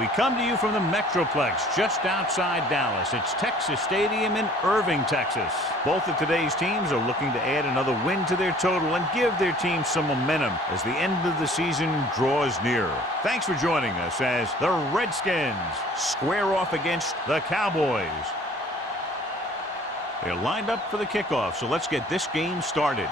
We come to you from the Metroplex just outside Dallas. It's Texas Stadium in Irving, Texas. Both of today's teams are looking to add another win to their total and give their team some momentum as the end of the season draws nearer. Thanks for joining us as the Redskins square off against the Cowboys. They're lined up for the kickoff, so let's get this game started.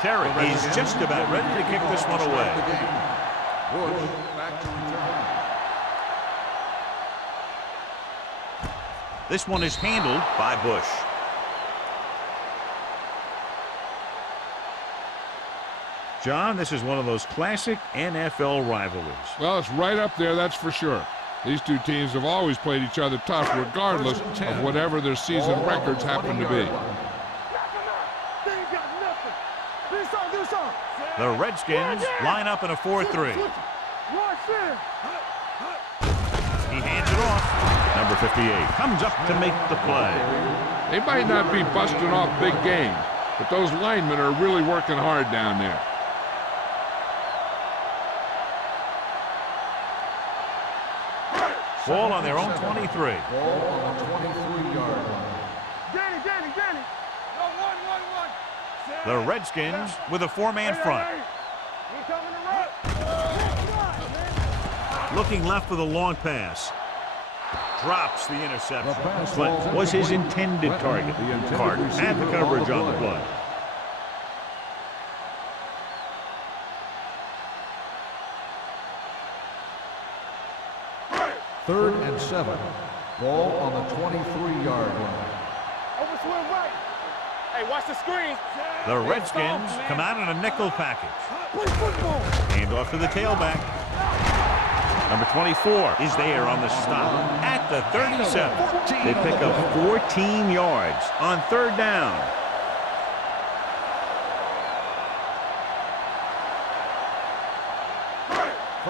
Terry is just about ready to kick this one away. Bush back to return. This one is handled by Bush. John, this is one of those classic NFL rivalries. Well, it's right up there, that's for sure. These two teams have always played each other tough regardless of whatever their season records happen to be. The Redskins line up in a 4-3. He hands it off. Number 58 comes up to make the play. They might not be busting off big games, but those linemen are really working hard down there. Ball on their own 23. Ball on the 23-yard line. The Redskins with a four-man front. Looking left for the long pass. Drops the interception. But was his intended target. Carter had the coverage on the play. Third and 7. Ball on the 23-yard line. Overswing right. Hey, watch the screen. The Redskins come out in a nickel package. Hand off to the tailback. Number 24 is there on the stop at the 37. They pick up 14 yards on third down.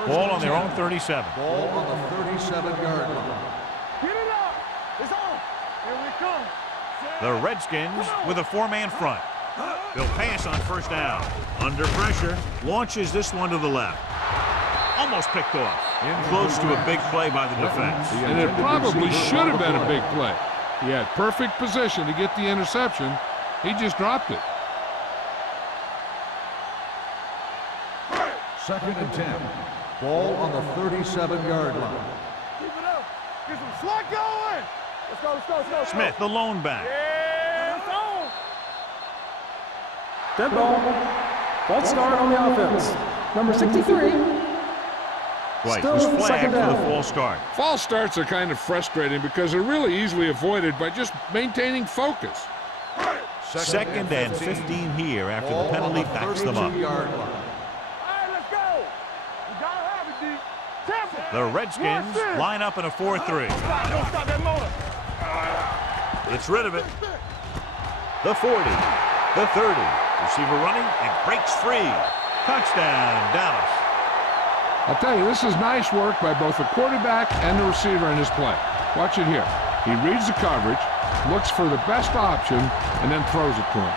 Ball on their own 37. Ball on the 37-yard line. Get it up. It's on. Here we come. The Redskins with a four-man front. They'll pass on first down. Under pressure, launches this one to the left. Almost picked off. Close to a big play by the defense. And it probably should have been a big play. He had perfect position to get the interception. He just dropped it. Second and 10. Ball on the 37-yard line. Keep it up. Get some slot going. Let's go, let's go, let's go. Smith, the lone back. Yeah, it's on. Dead ball. False start on the offense. Number 63. Right, was flagged for the false start. False starts are kind of frustrating because they're really easily avoided by just maintaining focus. Second and 15 here after the penalty backs them up. The Redskins line up in a 4-3. Don't stop that motor. Gets rid of it. The 40, the 30. Receiver running and breaks free. Touchdown, Dallas. I'll tell you, this is nice work by both the quarterback and the receiver in his play. Watch it here. He reads the coverage, looks for the best option, and then throws it to him.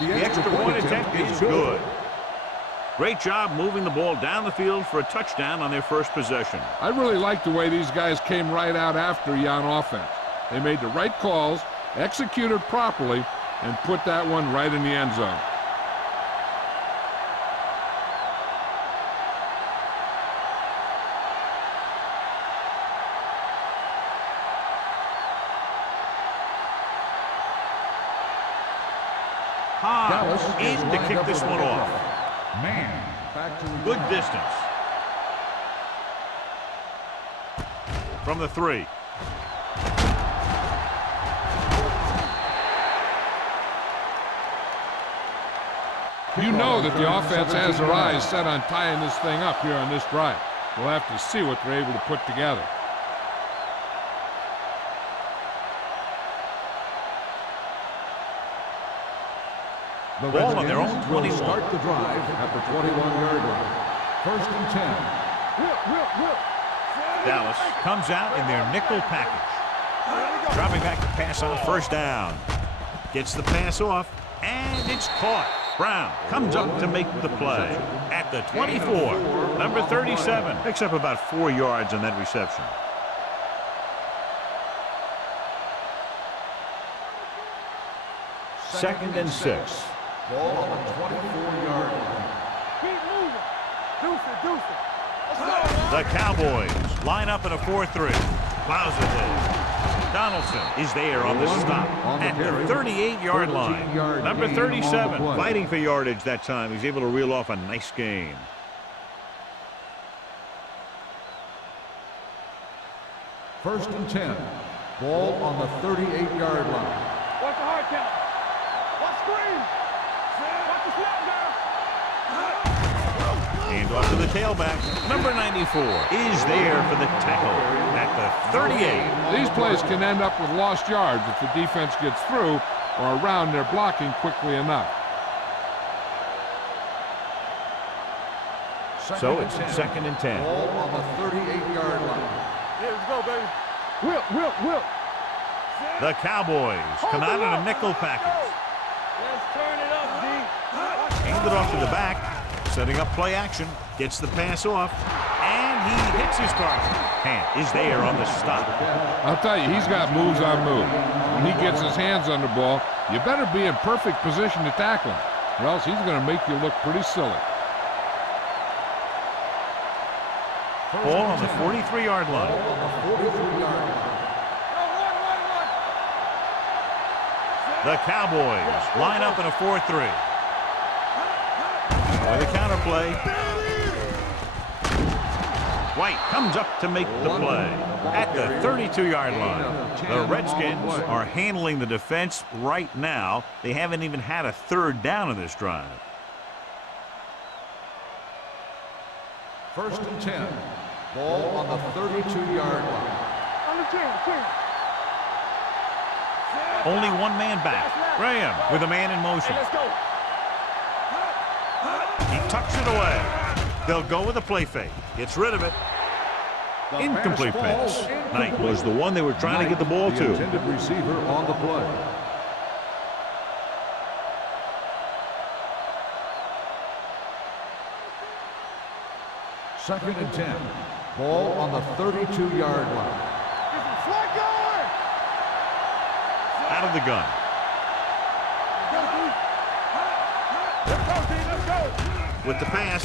The extra point attempt is good. Great job moving the ball down the field for a touchdown on their first possession. I really like the way these guys came right out after you on offense. They made the right calls, executed properly, and put that one right in the end zone. In to kick this one off. Man. back to Good distance. From the 3. You know that the offense has their eyes set on tying this thing up here on this drive. We'll have to see what they're able to put together. The Ball on their own Redskins will 21. start the drive at the 21-yard line. First and 10. Dallas comes out in their nickel package. Dropping back to pass on first down. Gets the pass off, and it's caught. Brown comes up to make the play at the 24. Number 37 picks up about 4 yards on that reception. Second and 6. Ball on the 24-yard line. Keep moving. Deuce it, deuce it. Let's go. The Cowboys line up in a 4-3. Plows it in. Donaldson is there on the stop at the 38-yard line. Number 37 fighting for yardage that time. He's able to reel off a nice gain. First and 10. Ball on the 38-yard line. Watch the hard count. Watch screen. Watch the snap down. Hand off to the tailback. Number 94 is there for the tackle at the 38. These plays can end up with lost yards if the defense gets through or around their blocking quickly enough. So it's second and 10. Ball on the 38-yard line. Yeah, let's go, baby. Whip. The Cowboys come out in a nickel package. Let's turn it up, D. Hand it off to the back. Setting up play action. Gets the pass off. And he hits his target. Hand is there on the stop. I'll tell you, he's got moves on moves. When he gets his hands on the ball, you better be in perfect position to tackle him, or else he's going to make you look pretty silly. Ball on the 43-yard line. On the 43-yard line. The Cowboys line up in a 4-3. With a counterplay. White comes up to make the play at the 32-yard line. The Redskins are handling the defense right now. They haven't even had a third down in this drive. First and 10. Ball on the 32-yard line. On the team. Only one man back. Graham with a man in motion. Let's go. He tucks it away. They'll go with a play fake. Gets rid of it. Incomplete pass. Knight was the one they were trying to get the ball The to. intended receiver on the play. Second and 10. Ball on the 32-yard line. Get some slack going. Out of the gun. Let's go, D. Let's go. With the pass.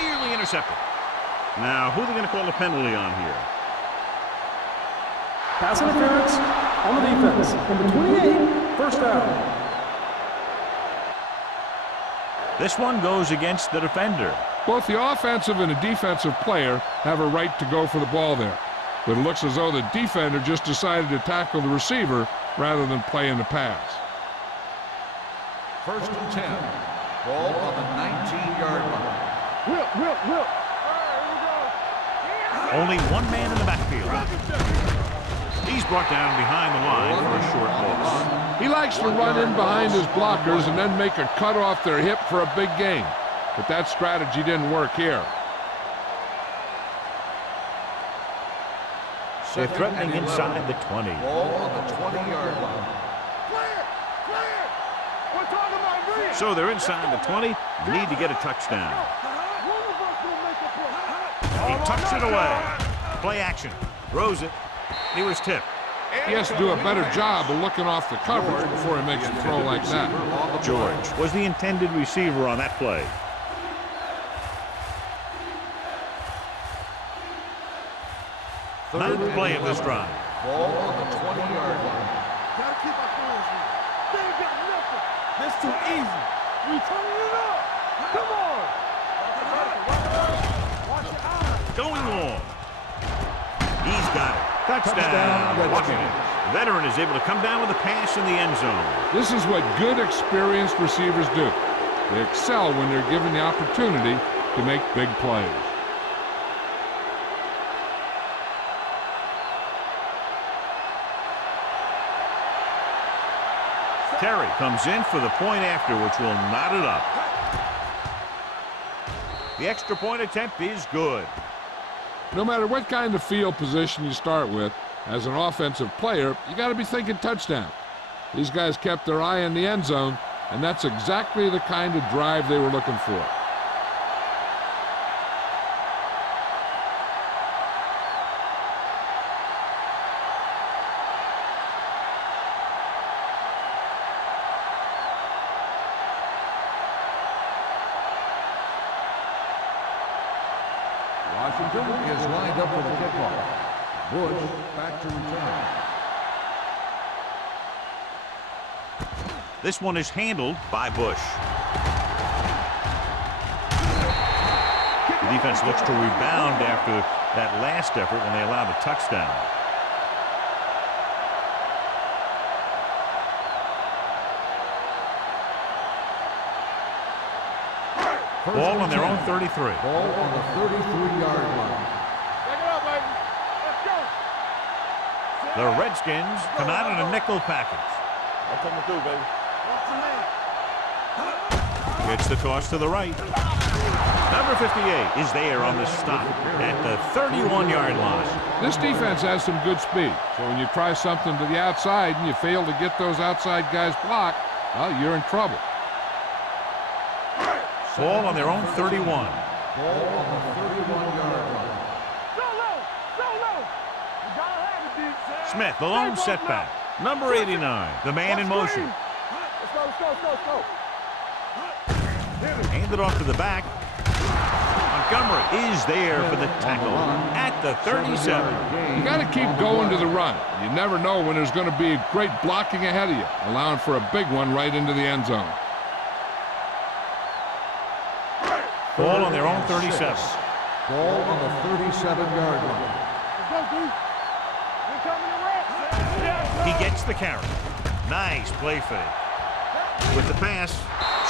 Nearly intercepted. Now, who are they going to call a penalty on here? Pass interference on the defense. Number 28, first down. This one goes against the defender. Both the offensive and the defensive player have a right to go for the ball there. But it looks as though the defender just decided to tackle the receiver rather than play in the pass. First and 10. Ball on the 19-yard line. Whip. Only one man in the backfield. He's brought down behind the line for a short loss. He likes to run in behind his blockers and then make a cut off their hip for a big gain. But that strategy didn't work here. They're threatening inside the 20. Ball on the 20-yard line. Clear. We're talking about real. So they're inside the 20. Need to get a touchdown. One of us will make a play. He tucks it away. Play action. Throws it. He was tipped. He has to do a better job of looking off the coverage before he makes a throw like that. George was the intended receiver on that play. Ninth play of this drive. Ball on the 20-yard line. Gotta keep our fingers in. They ain't got nothing. That's too easy. We turning it up. Come on. Watch your eyes. Going long. He's got it. Touchdown. Touchdown, Washington. The veteran is able to come down with a pass in the end zone. This is what good, experienced receivers do. They excel when they're given the opportunity to make big plays. Terry comes in for the point after, which will knot it up. The extra point attempt is good. No matter what kind of field position you start with, as an offensive player, you got to be thinking touchdown. These guys kept their eye on the end zone, and that's exactly the kind of drive they were looking for. Washington is lined up for the kickoff. Bush back to return. This one is handled by Bush. The defense looks to rebound after that last effort when they allowed a touchdown. Ball on their own 33. Ball on the 33-yard line. Take it up, baby. Let's go. The Redskins come out in a nickel package. I'm coming through, baby. Watch the man. Gets the toss to the right. Number 58 is there on the stop at the 31-yard line. This defense has some good speed, so when you try something to the outside and you fail to get those outside guys blocked, well, you're in trouble. Ball on their own 31. Ball on the 31-yard line. So low. So low. You gotta have it, D. Smith, the lone setback. Number 89, the man in motion. Let's go, let's go, let's go, let's go. Handed off to the back. Montgomery is there for the tackle at the 37. You got to keep going to the run. You never know when there's going to be great blocking ahead of you, allowing for a big one right into the end zone. Ball on their own 37. Ball on the 37-yard line. Let's go, D. We're coming to rest. He gets the carry. Nice play fake. With the pass,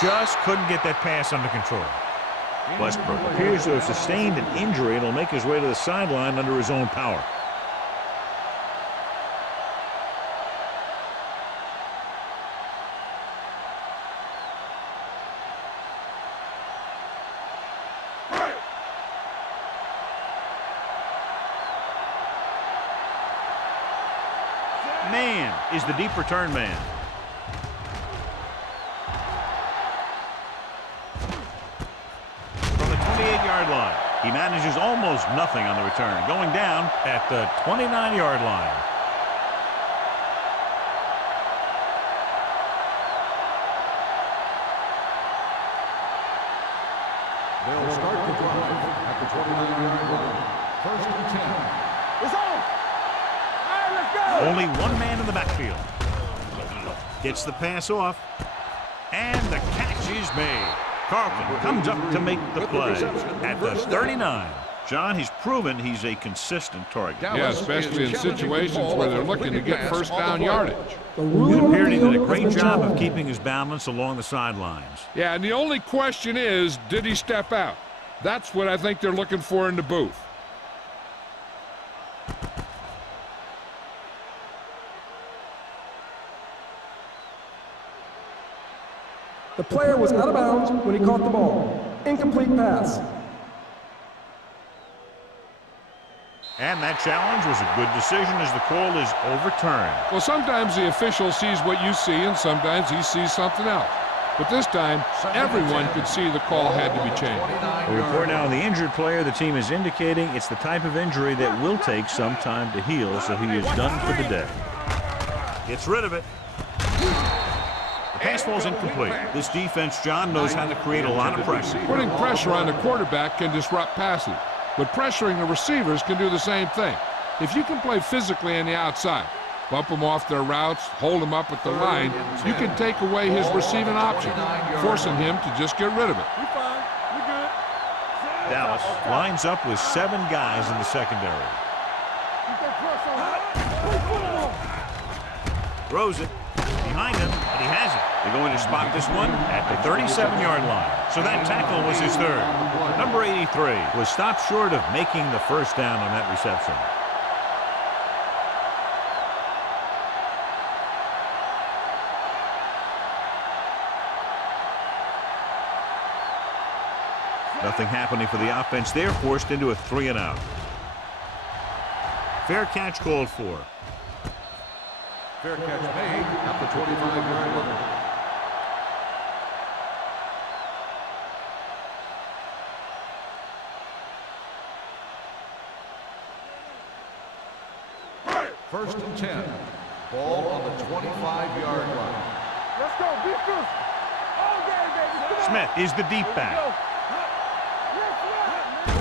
just couldn't get that pass under control. Westbrook appears to have sustained an injury and will make his way to the sideline under his own power. Man is the deep return man. From the 28-yard line, he manages almost nothing on the return, going down at the 29-yard line. They'll start the drive at the 29-yard line. First and 10. It's on. All right, let's go. Only one man in the backfield. Gets the pass off, and the catch is made. Carlton comes up to make the play at the 39. John, he's proven he's a consistent target. Yeah, especially in situations where they're looking to get first down yardage. It appeared he did a great job of keeping his balance along the sidelines. Yeah, and the only question is, did he step out? That's what I think they're looking for in the booth. The player was out of bounds when he caught the ball. Incomplete pass. And that challenge was a good decision as the call is overturned. Well, sometimes the official sees what you see, and sometimes he sees something else. But this time, everyone could see the call had to be changed. A report now on the injured player. The team is indicating it's the type of injury that will take some time to heal, so he is done for the day. Gets rid of it. The pass ball's incomplete. This defense, John, knows how to create a lot of pressure. Putting pressure on the quarterback can disrupt passing, but pressuring the receivers can do the same thing. If you can play physically on the outside, bump them off their routes, hold them up at the line, you can take away his receiving option, forcing him to just get rid of it. Dallas lines up with 7 guys in the secondary. Throws it behind him, but he has it. They're going to spot this one at the 37-yard line. So that tackle was his third. Number 83 was stopped short of making the first down on that reception. Nothing happening for the offense. They're forced into a 3-and-out. Fair catch called for. Fair catch made at the 25-yard line. First and 10. Ball on the 25-yard line. Let's go, defense. All game, baby. Smith is the deep back.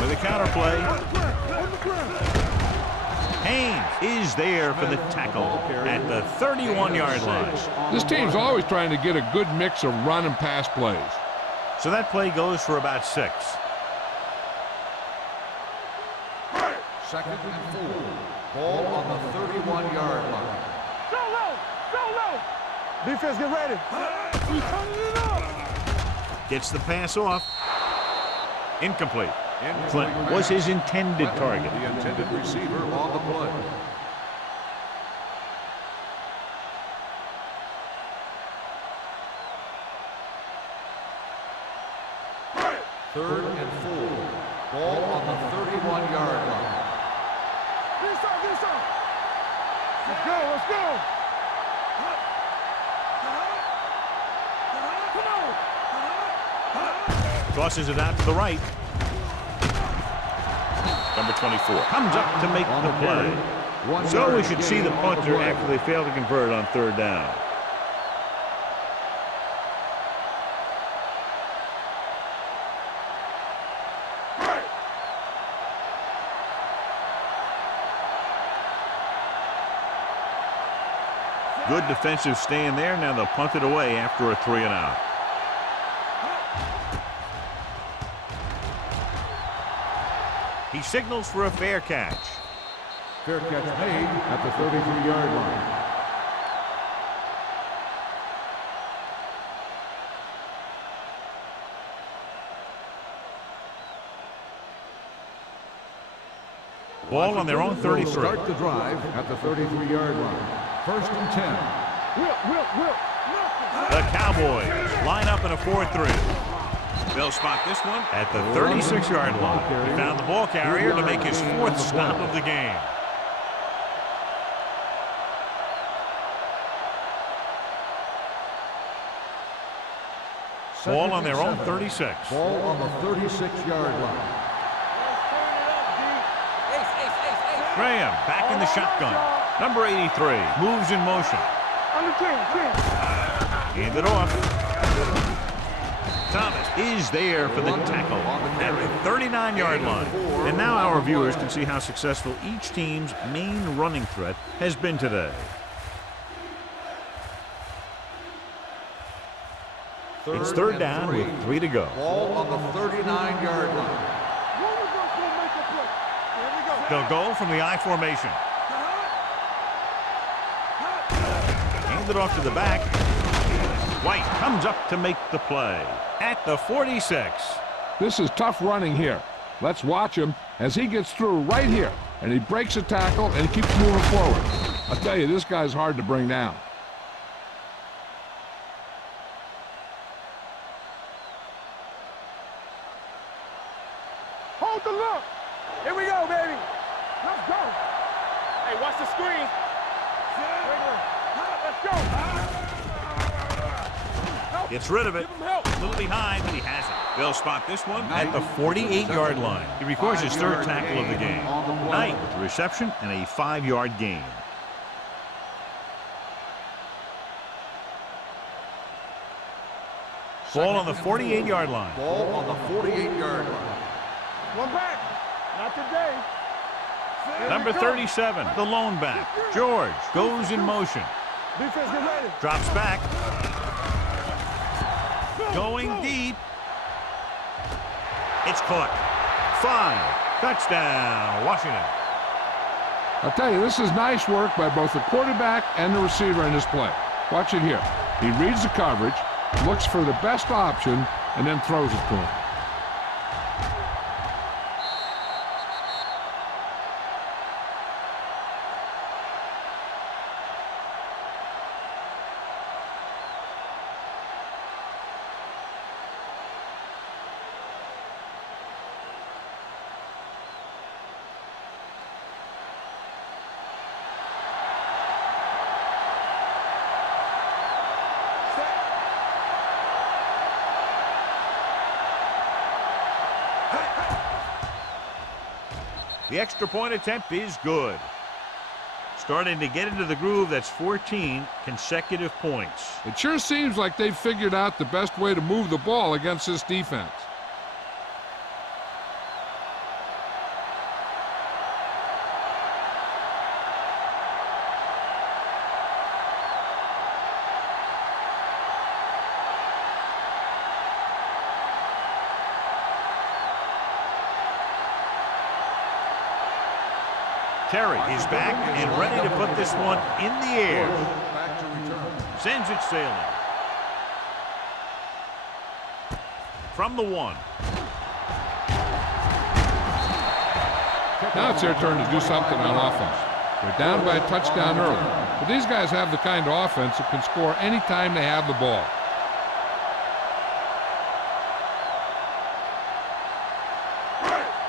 With a counter play. Haynes is there for the tackle at the 31-yard line. This team's always trying to get a good mix of run and pass plays. So that play goes for about 6. Second and 4. Ball on the 31-yard line. So low, so low. Defense, get ready. We turning it up. Gets the pass off. Incomplete. Clint was his intended target. The intended receiver on the play. Third and 4. Ball on the 31-yard line. This on. Let's go, let's go. Tosses it out to the right. Number 24 comes up to make the play. So we should see the punter after they fail to convert on 3rd down. Good defensive stand there. Now they'll punt it away after a 3-and-out. He signals for a fair catch. Fair catch made at the 33-yard line. Ball on their own 33. Start the drive at the 33-yard line. First and 10. Whip. The Cowboys line up in a 4-3. They'll spot this one at the 36-yard line. He found the ball carrier to make his 4th stop of the game. Ball on their own 36. Ball on the 36-yard line. Graham back in the shotgun. Number 83 moves in motion. Under 10. Hand it off. Thomas is there for the tackle at the 39-yard line. And now our viewers can see how successful each team's main running threat has been today. It's 3rd down with 3 to go. Ball on the 39-yard line. They'll go from the I formation. Hand it off to the back. White comes up to make the play at the 46. This is tough running here. Let's watch him as he gets through right here. And he breaks a tackle and he keeps moving forward. I'll tell you, this guy's hard to bring down. Hold the look. Here we go, baby. Let's go. Hey, watch the screen. Let's go. Gets rid of it. A little behind, but he has it. They'll spot this one at the 48-yard line. He records his 3rd tackle of the game. Knight with the reception and a 5-yard gain. Ball on the 48-yard line. Ball on the 48-yard line. One back. Not today. Number 37, the lone back. George goes in motion. Defense, get ready. Drops back. Going deep. It's caught. 5. Touchdown, Washington. I'll tell you, this is nice work by both the quarterback and the receiver in this play. Watch it here. He reads the coverage, looks for the best option, and then throws it to him. The extra point attempt is good. Starting to get into the groove. That's 14 consecutive points. It sure seems like they've figured out the best way to move the ball against this defense. Terry is back and ready to put this one in the air. Back to return. Sends it sailing. From the 1. Now it's their turn to do something on offense. They're down by a touchdown early. But these guys have the kind of offense that can score anytime they have the ball.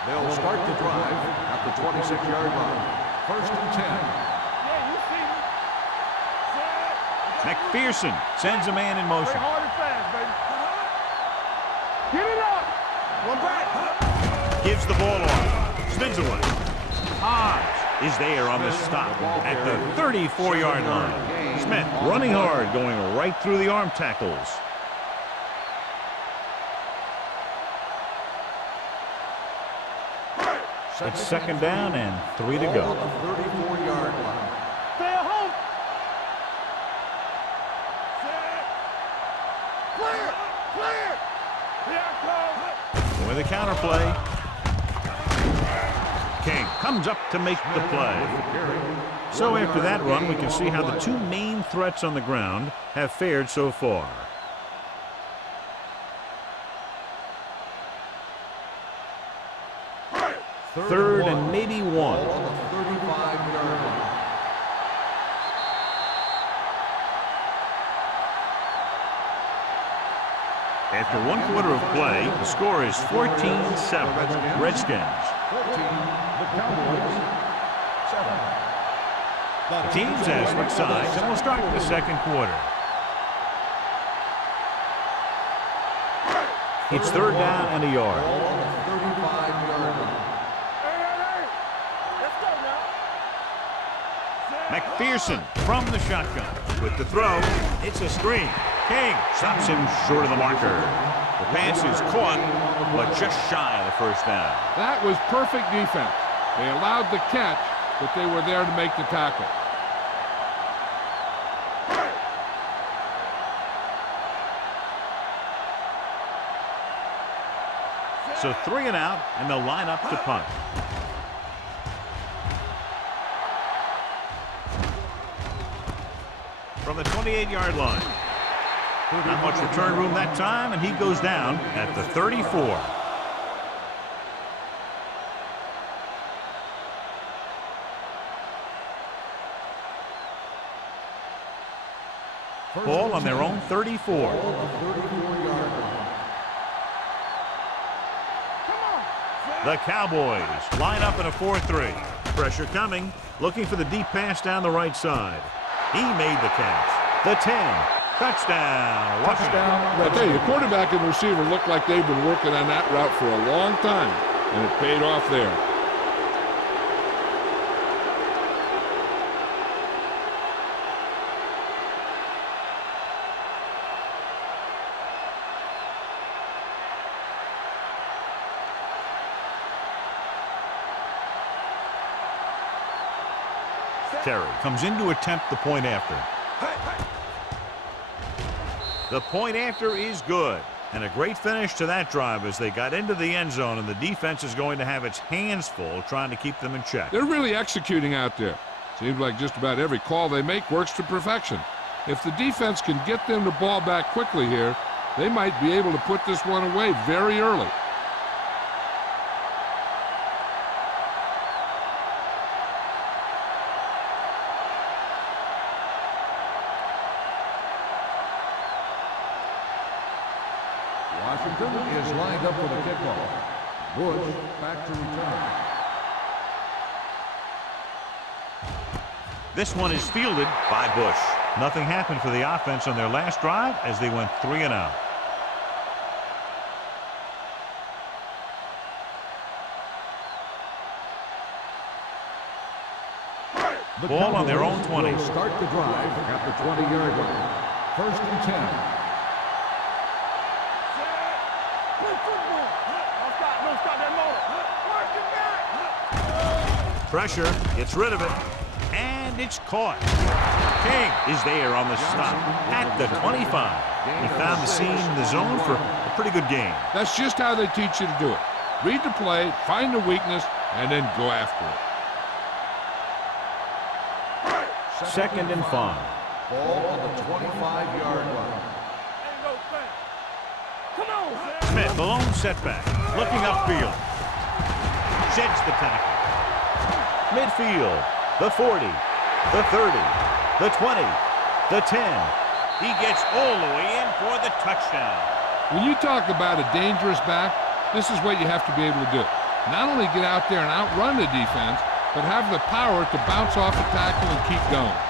They'll start the drive at the 26-yard line. 1st and 10. Yeah, you see me. McPherson sends a man in Play motion. hard and fast, baby. Get it up. One back. Gives the ball off. Spins away. Hodge is there on the stop at the 34-yard line. Smith running hard, going right through the arm tackles. It's 2nd down and 3 to go. 34-yard line. Stay at home. Clear. Clear. Here I come. With a counter play. King comes up to make the play. So after that run, we can see how the two main threats on the ground have fared so far. Third and maybe 1. On the 35-yard line. After 1 quarter of play, the score is 14-7. Redskins. 14, the Cowboys. 7. The teams have switched sides, and we'll start the 2nd quarter. It's 3rd down and a yard. Ball on the 35-yard line. Hey. Let's go now. McPherson from the shotgun. With the throw, it's a screen. King stops him short of the marker. The pass is caught, but just shy of the 1st down. That was perfect defense. They allowed the catch, but they were there to make the tackle. So 3 and out, and they'll line up to punt. From the 28-yard line. Not much return room that time, and he goes down at the 34. Ball on their own 34. The Cowboys line up in a 4-3. Pressure coming, looking for the deep pass down the right side. He made the catch. The 10. Touchdown. Touchdown. I tell you, the quarterback and receiver look like they've been working on that route for a long time, and it paid off there. Terry comes in to attempt the point after. The point after is good. And a great finish to that drive as they got into the end zone, and the defense is going to have its hands full trying to keep them in check. They're really executing out there. Seems like just about every call they make works to perfection. If the defense can get them the ball back quickly here, they might be able to put this one away very early. Washington is lined up for the kickoff. Bush back to return. This one is fielded by Bush. Nothing happened for the offense on their last drive as they went 3 and out. Ball on their own 20. Start the drive at the 20-yard line. 1st and 10. Pressure, gets rid of it, and it's caught. King is there on the stop at the 25. He found the seam in the zone for a pretty good game. That's just how they teach you to do it. Read the play, find the weakness, and then go after it. 2nd and 5. Ball on the 25-yard line. Smith, the lone setback, looking upfield. Sheds the tackle. Midfield, the 40, the 30, the 20, the 10. He gets all the way in for the touchdown. When you talk about a dangerous back, this is what you have to be able to do. Not only get out there and outrun the defense, but have the power to bounce off a tackle and keep going.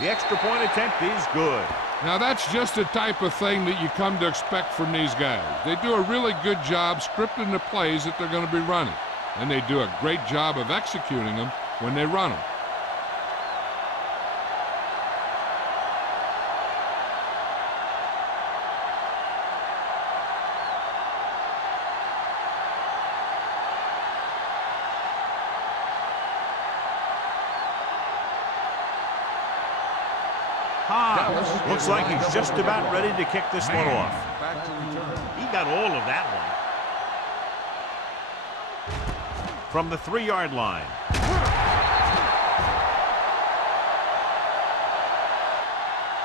The extra point attempt is good. Now that's just the type of thing that you come to expect from these guys. They do a really good job scripting the plays that they're going to be running. And they do a great job of executing them when they run them. Looks like he's just about ready to kick this one off. Back to return. He got all of that one. From the 3-yard line.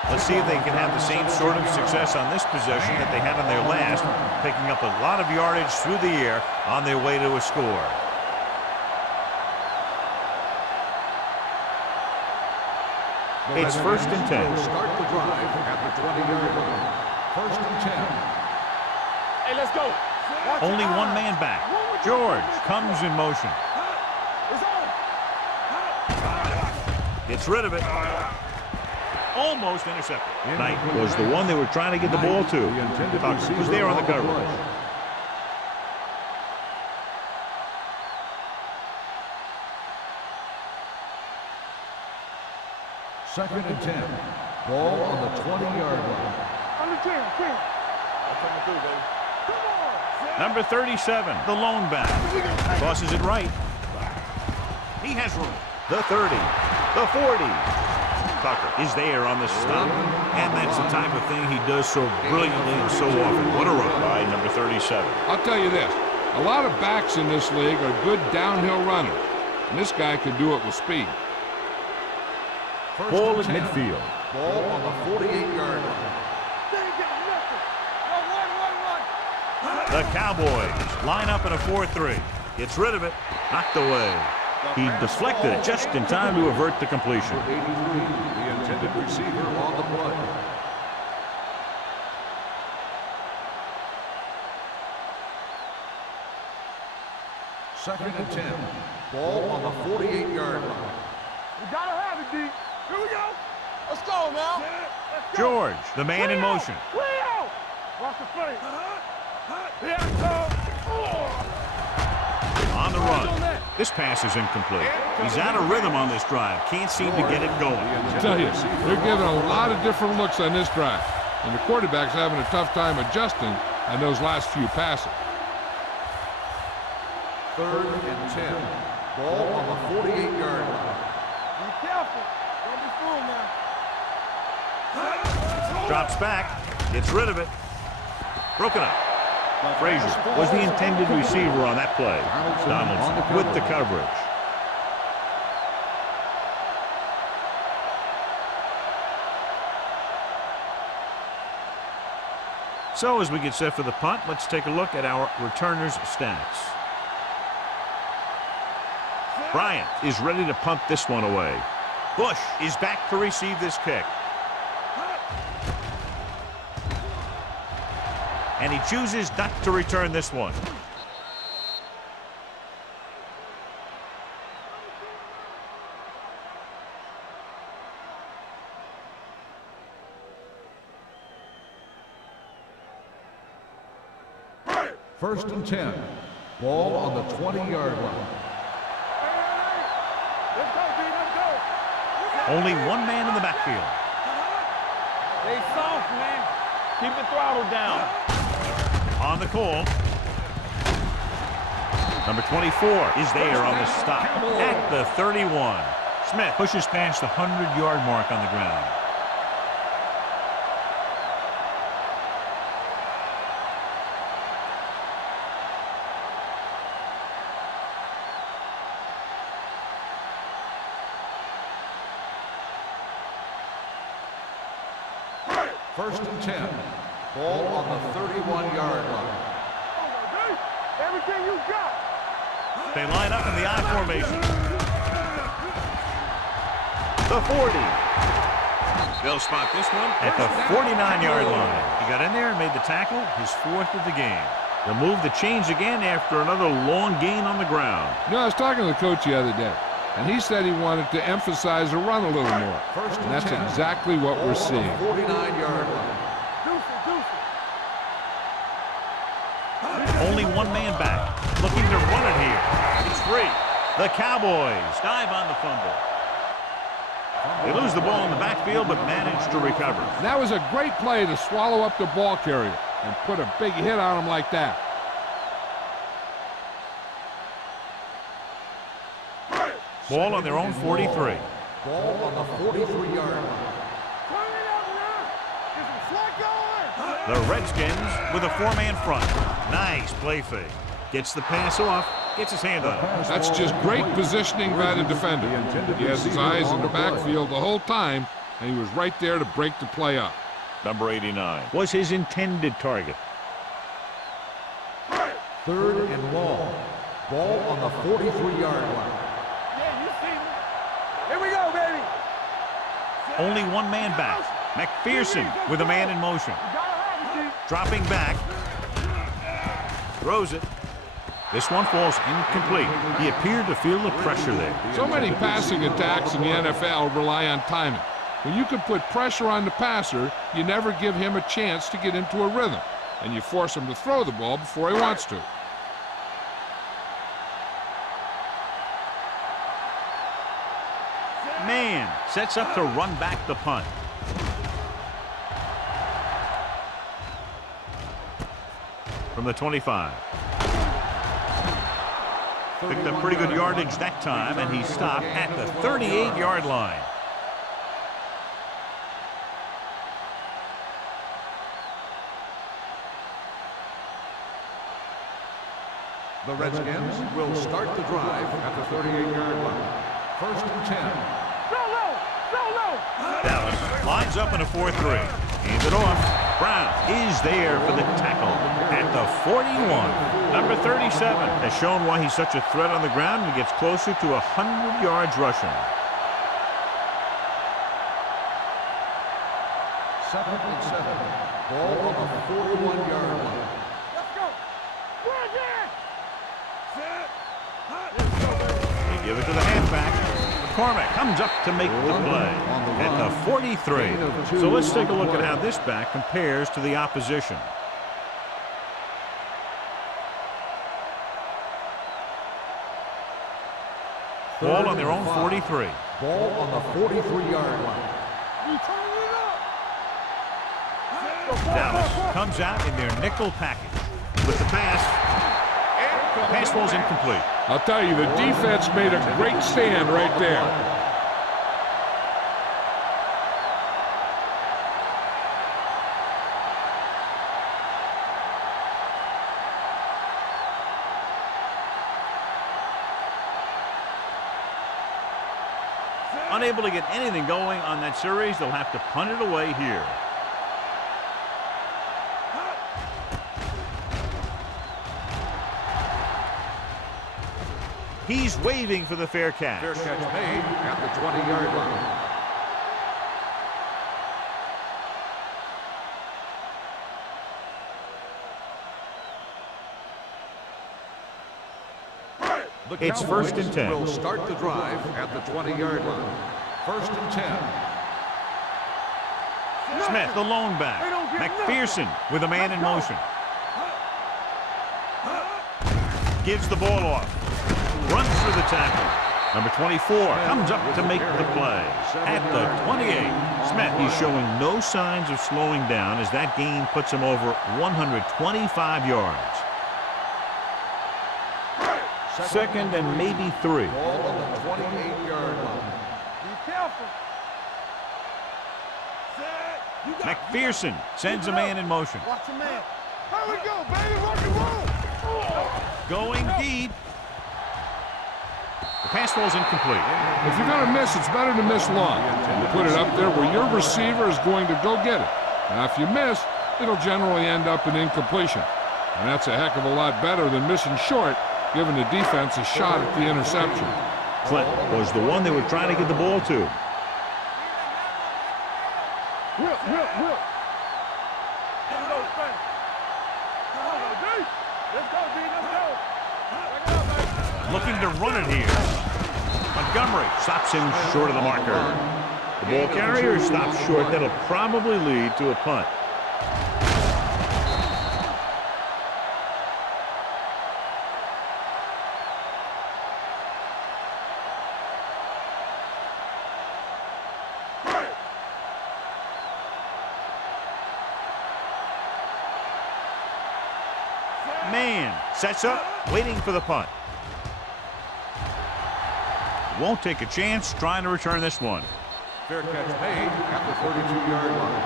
Let's see if they can have the same sort of success on this possession that they had on their last, picking up a lot of yardage through the air on their way to a score. It's 1st and 10. Start the drive at the 20-yard line. 1st and 10. Hey, let's go. Only one man back. George comes in motion. Gets rid of it. Almost intercepted. Knight was the one they were trying to get the ball to. Tucker was there on the coverage. Second and 10. Ball on the 20-yard line. Under 10. I'm coming through, baby. Come on. Number 37, the lone back. Tosses it right. He has room. The 30, the 40. Tucker is there on the stop. And that's the type of thing he does so brilliantly and so often. What a run by number 37. I'll tell you this. A lot of backs in this league are good downhill runners. And this guy can do it with speed. Ball at midfield. Ball on the 48-yard line. The Cowboys line up in a 4-3. Gets rid of it. Knocked away. He deflected it just in time to avert the completion. 83, the intended receiver on the play. Second and 10. Ball on the 48-yard line. We gotta have it, D. Here we go. Let's go now. George, the man in motion. Leo! Watch the play. On the run. This pass is incomplete. He's out of rhythm on this drive. Can't seem to get it going. I tell you, they're giving a lot of different looks on this drive. And the quarterback's having a tough time adjusting on those last few passes. 3rd and 10. Ball on the 48-yard line. Be careful. Don't be fooled now. Drops back. Gets rid of it. Broken up. Frazier was the intended receiver on that play. Donaldson with the coverage. So as we get set for the punt, let's take a look at our returners' stats. Bryant is ready to punt this one away. Bush is back to receive this kick. And he chooses not to return this one. First and 10. Ball on the 20-yard line. Let's go, D. Let's go. Only one man in the backfield. Stay soft, man. Keep the throttle down. On the call. Number 24 is there on the stop at the 31. Smith pushes past the 100-yard mark on the ground. First and 10. Ball on the 31-yard line. Everything you got. They line up in the I formation. The 40. They'll spot this one at the 49-yard line. He got in there and made the tackle, his 4th of the game. They'll move the chains again after another long gain on the ground. You know, I was talking to the coach the other day, and he said he wanted to emphasize the run a little more. And that's exactly what we're seeing. 49-yard line. Only one man back, looking to run it here. It's free. The Cowboys dive on the fumble. They lose the ball in the backfield, but manage to recover. That was a great play to swallow up the ball carrier and put a big hit on him like that. Ball on their own 43. Ball on the 43-yard line. The Redskins with a 4-man front. Nice play fake. Gets the pass off. Gets his hand on it. That's just great positioning by the defender. He has his eyes in the backfield the whole time, and he was right there to break the play up. Number 89 was his intended target. 3rd and long. Ball on the 43-yard line. Yeah, you see me. Here we go, baby. Only one man back. McPherson with a man in motion. Dropping back. Throws it. This one falls incomplete. He appeared to feel the pressure there. So many passing attacks in the NFL rely on timing. When you can put pressure on the passer, you never give him a chance to get into a rhythm, and you force him to throw the ball before he wants to. Man sets up to run back the punt. From the 25. Picked up pretty good yardage that time, and he stopped at the 38-yard line. The Redskins will start the drive at the 38-yard line. First and 10. Dallas lines up in a 4-3. Hands it off. Brown is there for the tackle at the 41. Number 37 has shown why he's such a threat on the ground and gets closer to 100 yards rushing. 2nd and 7. Ball on the 41-yard line. Let's go. They give it to the halfback. McCormick comes up to make the play. at the 43. So let's take a look at how this back compares to the opposition. Ball on their own 43. Ball on the 43-yard line. Dallas comes out in their nickel package with the pass. Pass ball's incomplete. I'll tell you, the defense made a great stand right there. Unable to get anything going on that series, they'll have to punt it away here. He's waving for the fair catch. Fair catch made at the 20-yard line. It's first and 10. Will start the drive at the 20-yard line. First and 10. Smith, the lone back. McPherson with a man in motion. Gives the ball off. Runs through the tackle. Number 24 comes up to make the play. At the 28, Smith, he's showing no signs of slowing down as that gain puts him over 125 yards. Second and maybe 3. Ball on the 28-yard line. Be careful. McPherson sends a man in motion. Watch a man. Here we go, baby. Rock and roll. Going deep. The pass ball's incomplete. If you're going to miss, it's better to miss long. You put it up there where your receiver is going to go get it. Now, if you miss, it'll generally end up in incompletion. And that's a heck of a lot better than missing short, giving the defense a shot at the interception. Clinton was the one they were trying to get the ball to. Whip. Let's go, Frank. Let's go, D. Let's go. Looking to run it here. Montgomery stops him short of the marker. The ball carrier stops short. That'll probably lead to a punt. Man sets up, waiting for the punt. Won't take a chance trying to return this one. Fair catch made at the 32-yard line.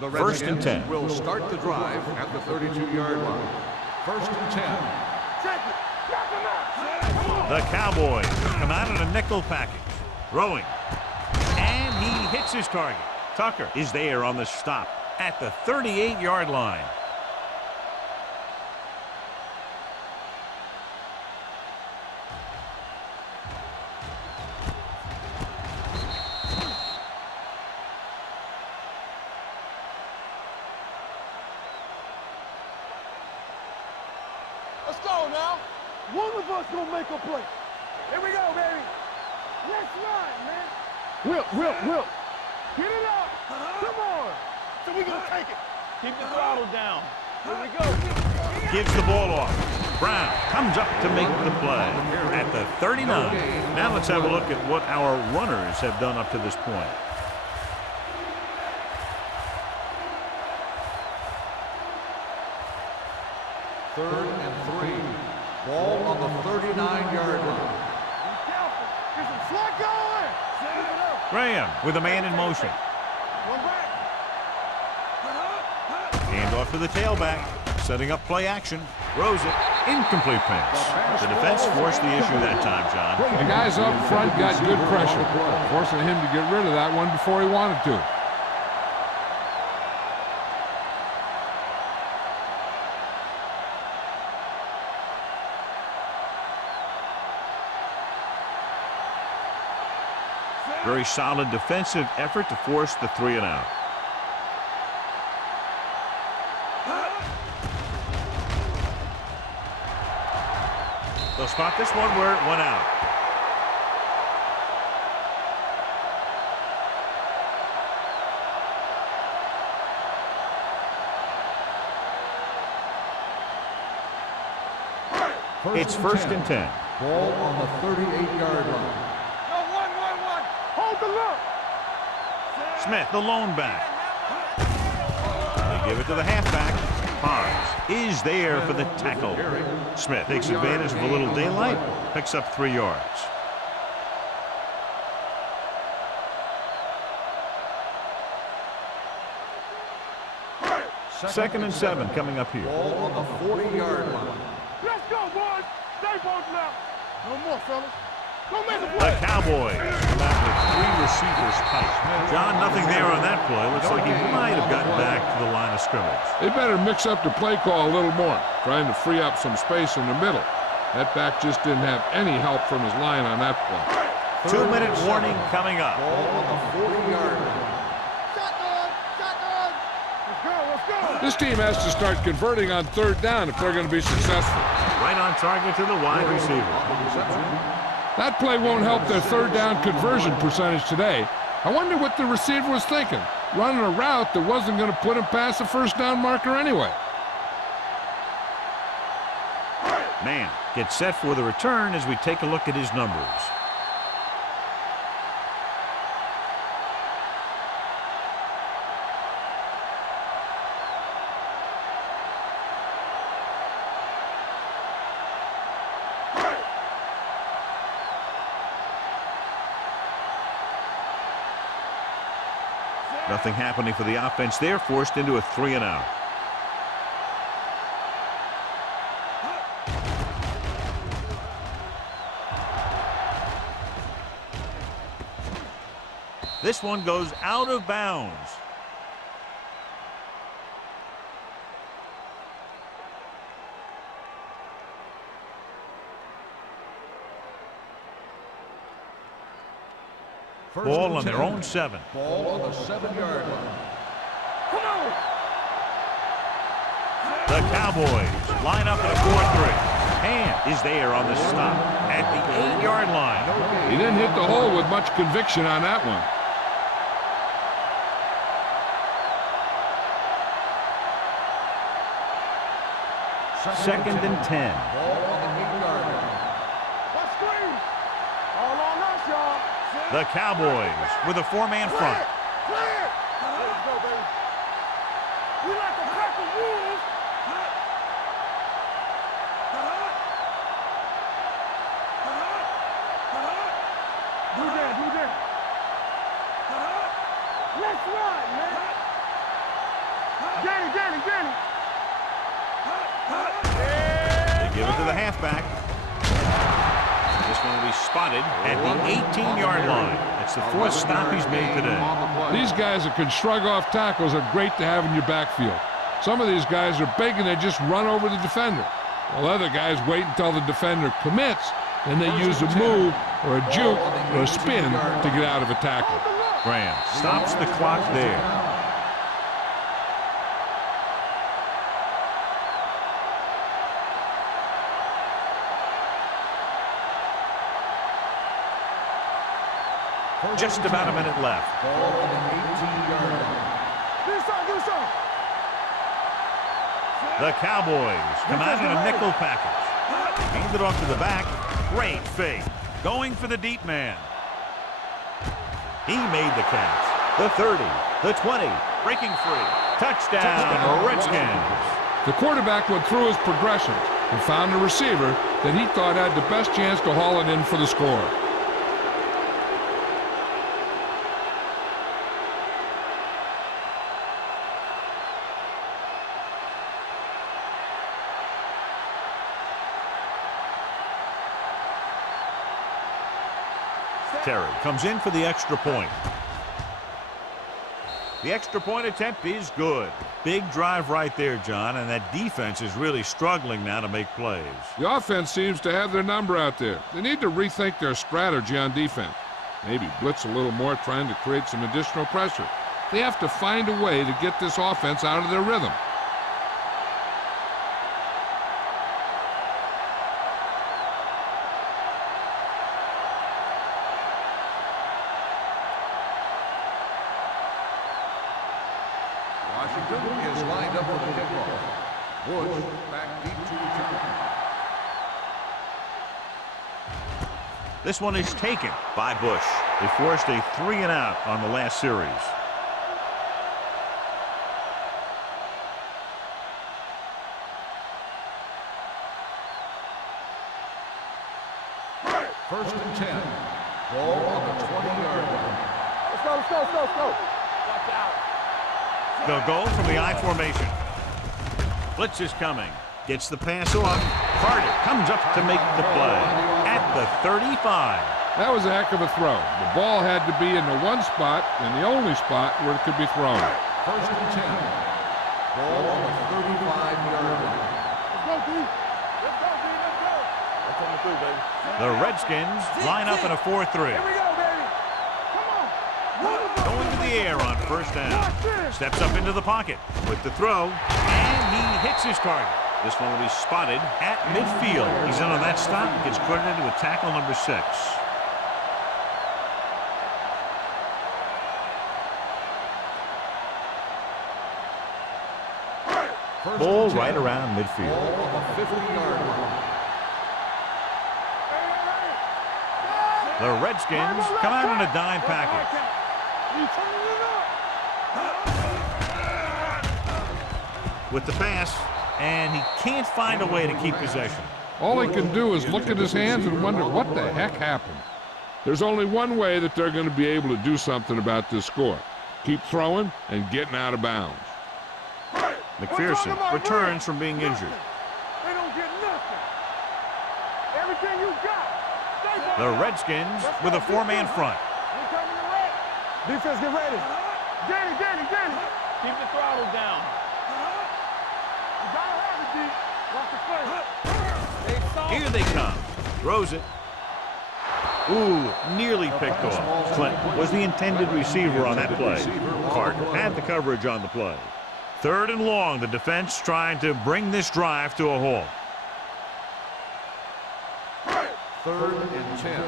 The First and 10. Will start the drive at the 32-yard line. First and 10. The Cowboys come out in a nickel package. Throwing. And he hits his target. Tucker is there on the stop at the 38-yard line. Let's go now. One of us gonna make a play. Here we go, baby. Let's run, man. Whip. Get it up. Come on. So we gonna take it. Keep the throttle down. Here we go. Gives the ball off. Brown comes up to make the play at the 39. Now let's have a look at what our runners have done up to this point. Third and 3. Ball on the 39-yard line. Be careful. Get some slack going. Graham with a man in motion. One back. Hand off to the tailback. Setting up play action. Throws it. Incomplete pass. The defense forced the issue that time, John. The guys up front got good pressure, forcing him to get rid of that one before he wanted to. Very solid defensive effort to force the 3 and out. They'll spot this one where it went out. It's first and 10. Ball on the 38-yard line. No, one. Hold the look. Smith, the lone back. They give it to the halfback. Pons is there for the tackle. Smith takes advantage of a little daylight, picks up 3 yards. Second and 7 coming up here. Ball on the 40-yard line. Let's go, boys. Stay both now. No more, fellas. Go make a The play. Cowboys come out with 3 receivers tight. John, nothing there on that play. Looks like he might have gotten back to the line of scrimmage. They better mix up the play call a little more, trying to free up some space in the middle. That back just didn't have any help from his line on that play. 2-minute warning coming up. Ball on the 40-yard line. Let's go. This team has to start converting on 3rd down if they're going to be successful. Right on target to the wide receiver. That play won't help their 3rd down conversion percentage today. I wonder what the receiver was thinking, running a route that wasn't going to put him past the 1st down marker anyway. Man gets set for the return as we take a look at his numbers. Nothing happening for the offense there, forced into a 3-and-out. This one goes out of bounds. Ball on their own 7. Ball on the 7-yard line. Come on. The Cowboys line up in a 4-3. Hand is there on the stop at the 8-yard line. He didn't hit the hole with much conviction on that one. Second and 10. Ball on the 8-yard line. Let's screen. All on us, y'all. The Cowboys with a 4-man front. Clear. Let's go, baby. We like to pack the rules. Do that. Let's ride, man. Danny. They give it to the halfback. This one will be spotted at the 18-yard line. That's the 4th stop he's made today. These guys that can shrug off tackles are great to have in your backfield. Some of these guys are big and they just run over the defender, while other guys wait until the defender commits, then they use a move or a juke or a spin to get out of a tackle. Graham stops the clock there. Just about a minute left. Ball on the 18-yard line. Do something. The Cowboys come out in a nickel package. Hand it off to the back. Great fake. Going for the deep man. He made the catch. The 30, the 20, breaking free. Touchdown, Redskins. The quarterback went through his progressions and found a receiver that he thought had the best chance to haul it in for the score. Terry comes in for the extra point. The extra point attempt is good. Big drive right there, John, and that defense is really struggling now to make plays. The offense seems to have their number out there. They need to rethink their strategy on defense. Maybe blitz a little more, trying to create some additional pressure. They have to find a way to get this offense out of their rhythm. Washington is lined up for the kickoff. Bush back deep to return. This one is taken by Bush. They forced a 3-and-out on the last series. First and 10. Ball on the 20-yard line. Let's go, let's go, let's go, let's go. Watch out. They'll go from the I formation. Blitz is coming. Gets the pass off. Carter comes up to make the play at the 35. That was a heck of a throw. The ball had to be in the one spot and the only spot where it could be thrown. First and 10. Ball on the 35-yard line. Let's go, D. Let's go, D. Let's go. That's on the 3, baby. The Redskins line up in a 4-3. Here we go, baby. Come on. Going to the air on first down. Steps up into the pocket with the throw, and he hits his target. This one will be spotted at midfield. He's in on that stop, gets credited with tackle number 6. Ball right around midfield. Ball on the 50-yard line. The Redskins come out in a dime package. With the pass, and he can't find a way to keep possession. All he can do is look at his hands and wonder what the heck happened. There's only one way that they're going to be able to do something about this score. Keep throwing and getting out of bounds. McPherson returns from being injured. They don't get nothing. Everything you got. The Redskins with a 4-man front. Defense, get ready. Danny. Keep the throttle down. You gotta have it, D. Watch the play. Here they come. Throws it. Ooh, nearly picked off. Clinton was the intended receiver on that play. Carter had the coverage on the play. 3rd and long, the defense trying to bring this drive to a halt. 3rd and 10.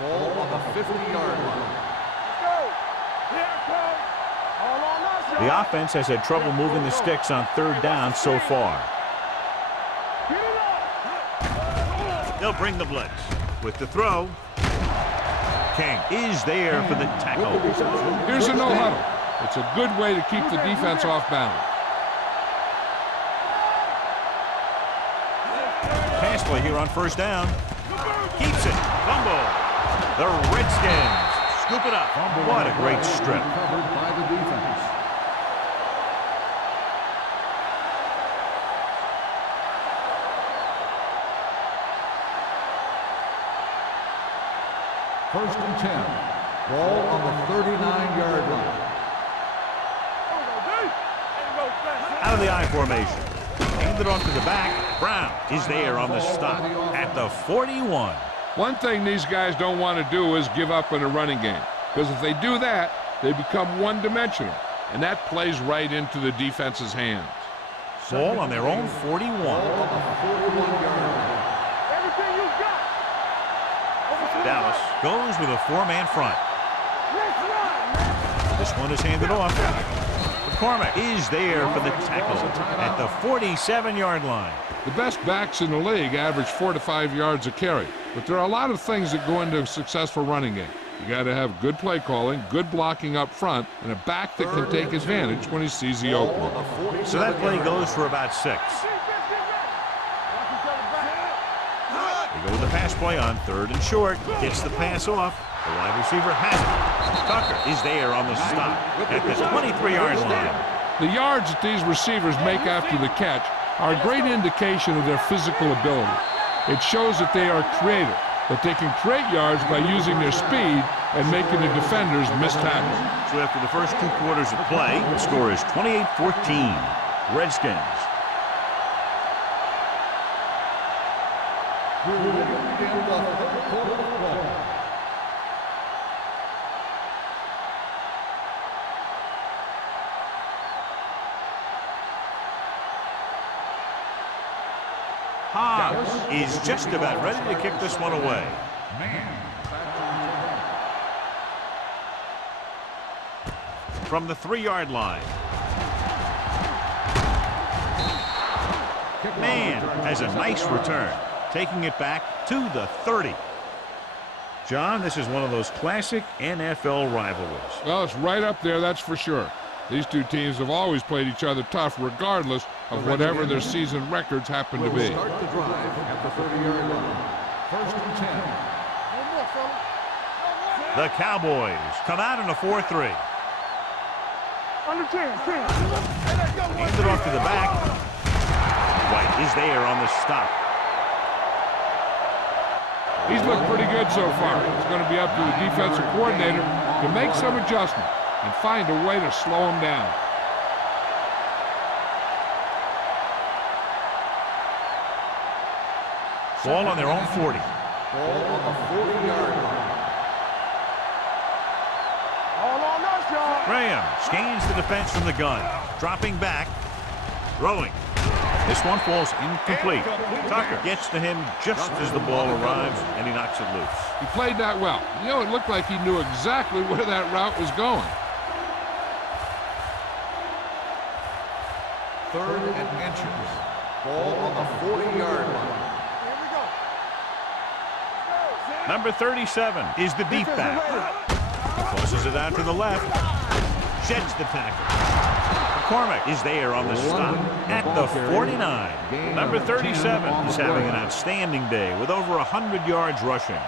Ball on the 50-yard line. The offense has had trouble moving the sticks on 3rd down so far. They'll bring the blitz. With the throw, King is there for the tackle. Here's a no huddle. It's a good way to keep the defense off balance. Pass play here on 1st down. Keeps it. Fumble. The Redskins scoop it up. What a great strip. Covered by the defense. First and 10. Ball on the 39-yard line. Out of the I formation. Handed off to the back. Brown is there on the stop at the 41. One thing these guys don't want to do is give up in a running game, because if they do that, they become one-dimensional, and that plays right into the defense's hands. Ball on their own 41. Everything you got. Dallas goes with a 4-man front. Let's run, man. This one is handed off. McCormick is there for the tackle at the 47-yard line. The best backs in the league average 4 to 5 yards a carry, but there are a lot of things that go into a successful running game. You got to have good play calling, good blocking up front, and a back that can take advantage when he sees the opening. So that play goes for about 6. They go with the pass play on 3rd and short. Gets the pass off. The wide receiver has it. Tucker is there on the stop at the 23-yard line. The yards that these receivers make after the catch are a great indication of their physical ability. It shows that they are creative, that they can create yards by using their speed and making the defenders miss tackles. So after the first 2 quarters of play, the score is 28-14. Redskins. We're in the 3rd quarter of play. Hobbs is just about ready to kick this one away. From the 3-yard line. Man has a nice return, taking it back to the 30. John, this is one of those classic NFL rivalries. Well, it's right up there, that's for sure. These two teams have always played each other tough, regardless of whatever their season records happen to be. Start the drive at the 30-yard line. First and 10. The Cowboys come out in a 4-3. Under 10. Hand it off to the back. White is there on the stop. He's looked pretty good so far. It's going to be up to the defensive coordinator to make some adjustment and find a way to slow him down. Ball on their own 40. Ball on the 40-yard line. All on us, y'all. Graham scans the defense from the gun. Dropping back. Throwing. This one falls incomplete. Tucker gets to him just as the ball arrives, and he knocks it loose. He played that well. You know, it looked like he knew exactly where that route was going. Third and inches. Ball on the 40-yard line. Here we go. Number 37 is the deep back. Closes it out to the left. Sheds the tackle. McCormick is there on the stop at the 49. Number 37 is having an outstanding day with over 100 yards rushing.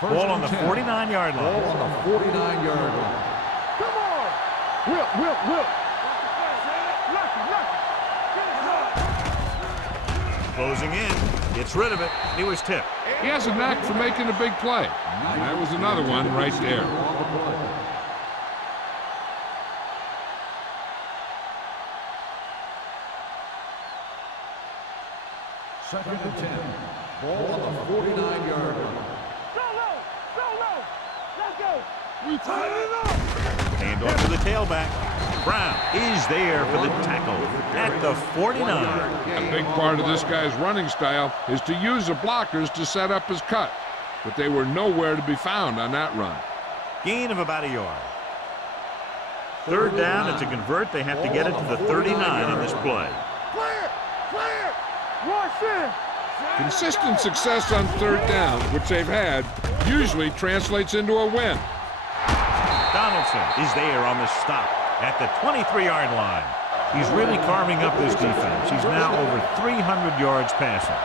Ball on the 49-yard line. Ball on the 49-yard line. Come on. Will. Closing in. Gets rid of it. He was tipped. He has a knack for making a big play. And that was another one right there. Second and 10. Ball on the 49-yard line. Go low. Let's go. We tied it up. Hand off to the tailback. Brown is there for the tackle at the 49. A big part of this guy's running style is to use the blockers to set up his cut. But they were nowhere to be found on that run. Gain of about a yard. Third down, and to convert, they have to get it to the 39 on this play. Clear. Rush in. Consistent success on third down, which they've had, usually translates into a win. Donaldson is there on the stop at the 23-yard line. He's really carving up this defense. He's now over 300 yards passing.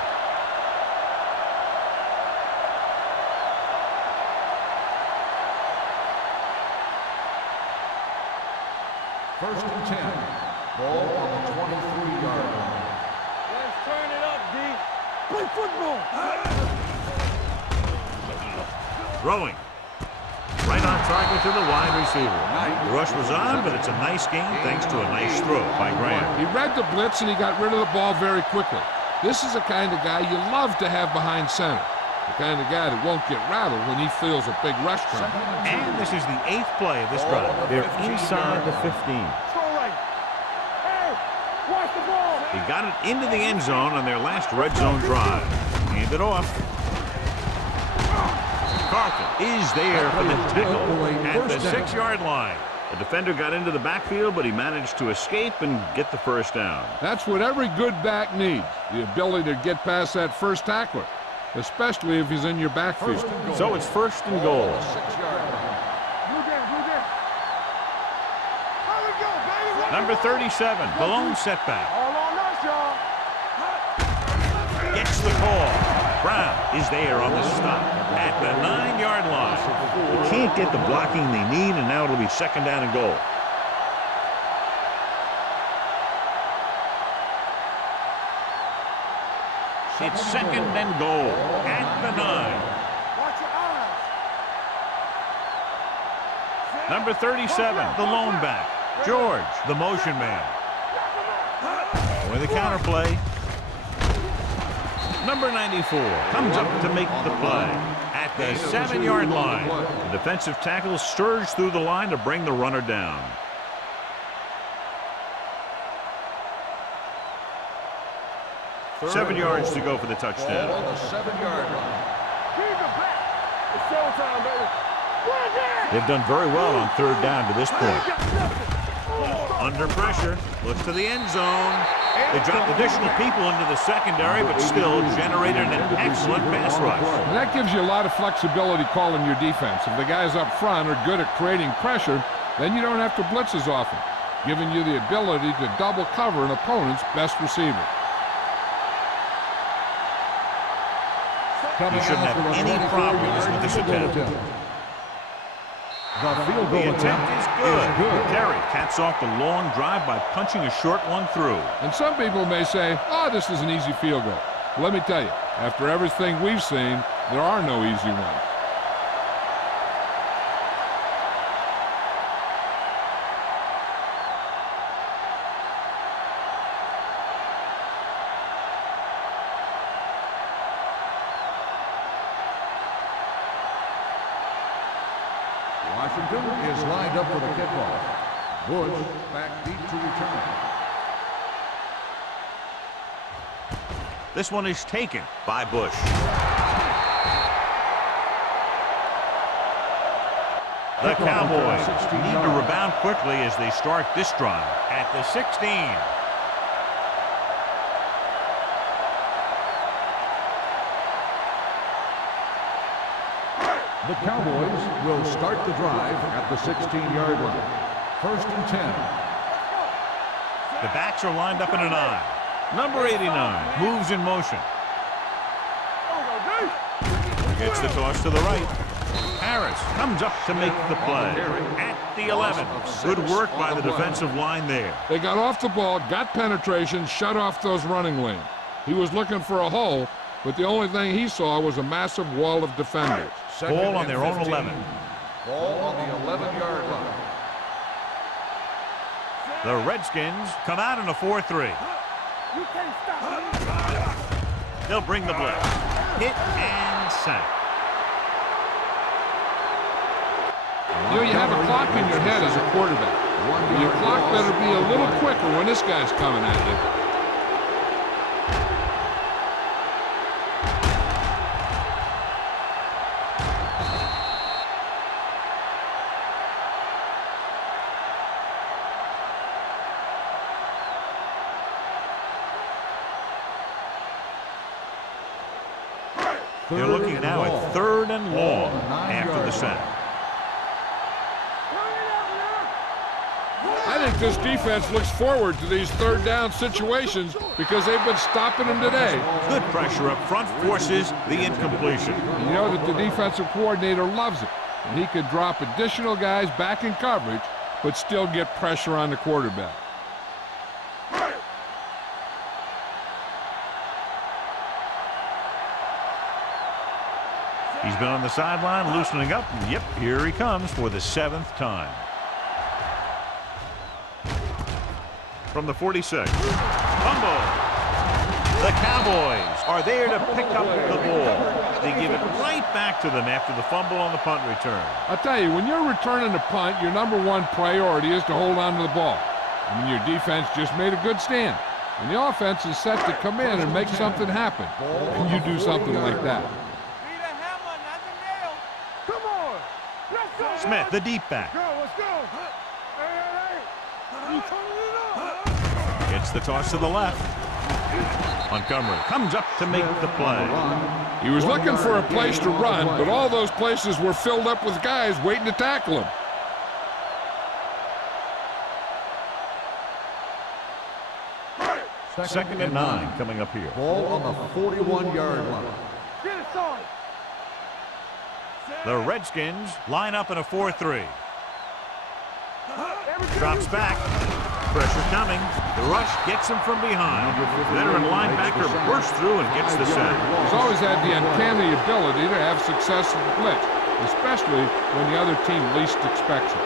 First and 10. Ball on the 23-yard line. Let's turn it up, D. Play football. Throwing. Right on target to the wide receiver. The rush was on, but it's a nice gain thanks to a nice throw by Graham. He read the blitz and he got rid of the ball very quickly. This is the kind of guy you love to have behind center. The kind of guy that won't get rattled when he feels a big rush coming. And this is the 8th play of this drive. They're inside the 15. Throw right. Hey, watch the ball. He got it into the end zone on their last red zone drive. Hand it off. Carlton is there for the tackle at the 6-yard line. The defender got into the backfield, but he managed to escape and get the first down. That's what every good back needs, the ability to get past that first tackler, especially if he's in your backfield. So it's first and goal. 6-yard line. Blue down. How we go, baby? Number 37, balloon setback. All on us, y'all. Gets the call. Brown is there on the stop at the 9-yard line. They can't get the blocking they need, and now it'll be second down and goal. It's second and goal at the 9. Watch your eyes. Number 37, the lone back. George, the motion man. With the counter play. Number 94 comes up to make the play at the 7-yard line. The defensive tackle surged through the line to bring the runner down. Third 7 yards goal. to go for the Ball touchdown. on the 7-yard line. Keep it back. It's showtime, baby. They've done very well on third down to this point. Under pressure, looks to the end zone. They dropped additional people into the secondary, but still generated an excellent pass rush. And that gives you a lot of flexibility calling your defense. If the guys up front are good at creating pressure, then you don't have to blitz as often, giving you the ability to double cover an opponent's best receiver. You shouldn't have any problems with this attempt. The attempt is good. Terry caps off the long drive by punching a short one through. And some people may say, oh, this is an easy field goal. Let me tell you, after everything we've seen, there are no easy ones. Washington is lined up for the kickoff. Bush back deep to return. This one is taken by Bush. The Cowboys need to rebound quickly as they start this drive at the 16. The Cowboys will start the drive at the 16-yard line. 1st and 10. The backs are lined up in an I. Number 89 moves in motion. Gets the toss to the right. Harris comes up to make the play at the 11. Good work by the defensive line there. They got off the ball, got penetration, shut off those running lanes. He was looking for a hole, but the only thing he saw was a massive wall of defenders. Ball on their own 11. Ball on the 11-yard line. The Redskins come out in a 4-3. They'll bring the blitz. Hit and sack. You know, you have a clock in your head as a quarterback. Your clock better be a little quicker when this guy's coming at you. They're looking now at 3rd and long after the sack. I think this defense looks forward to these third down situations because they've been stopping them today. Good pressure up front forces the incompletion. You know that the defensive coordinator loves it, and he could drop additional guys back in coverage but still get pressure on the quarterback. He's been on the sideline loosening up. Yep, here he comes for the 7th time. From the 46. Fumble. The Cowboys are there to pick up the ball. They give it right back to them after the fumble on the punt return. I'll tell you, when you're returning a punt, your #1 priority is to hold on to the ball. I mean, your defense just made a good stand. And the offense is set to come in and make something happen. And you do something like that. Smith, the deep back. Gets the toss to the left. Montgomery comes up to make the play. He was looking for a place to run, but all those places were filled up with guys waiting to tackle him. Second and 9 coming up here. Ball on the 41-yard line. The Redskins line up in a 4-3. Drops back. Pressure coming. The rush gets him from behind. Veteran linebacker bursts through and gets the sack. He's always had the uncanny ability to have success in the blitz, especially when the other team least expects it.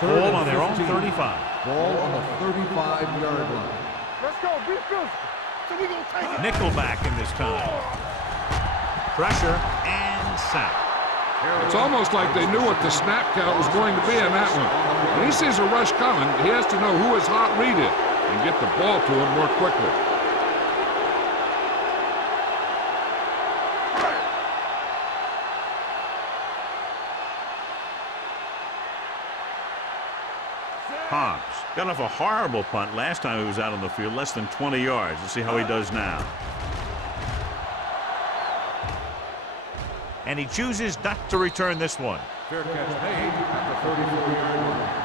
Ball on their own 35. Ball on the 35-yard line. Let's go, be physical. So we gonna take it. Nickelback in this time. Pressure and sack. It's almost like they knew what the snap count was going to be in that one. When he sees a rush coming, he has to know who his hot read is and get the ball to him more quickly. got off a horrible punt last time he was out on the field, less than 20 yards. Let's see how he does now. And he chooses not to return this one. Fair catch made at the 34-yard line.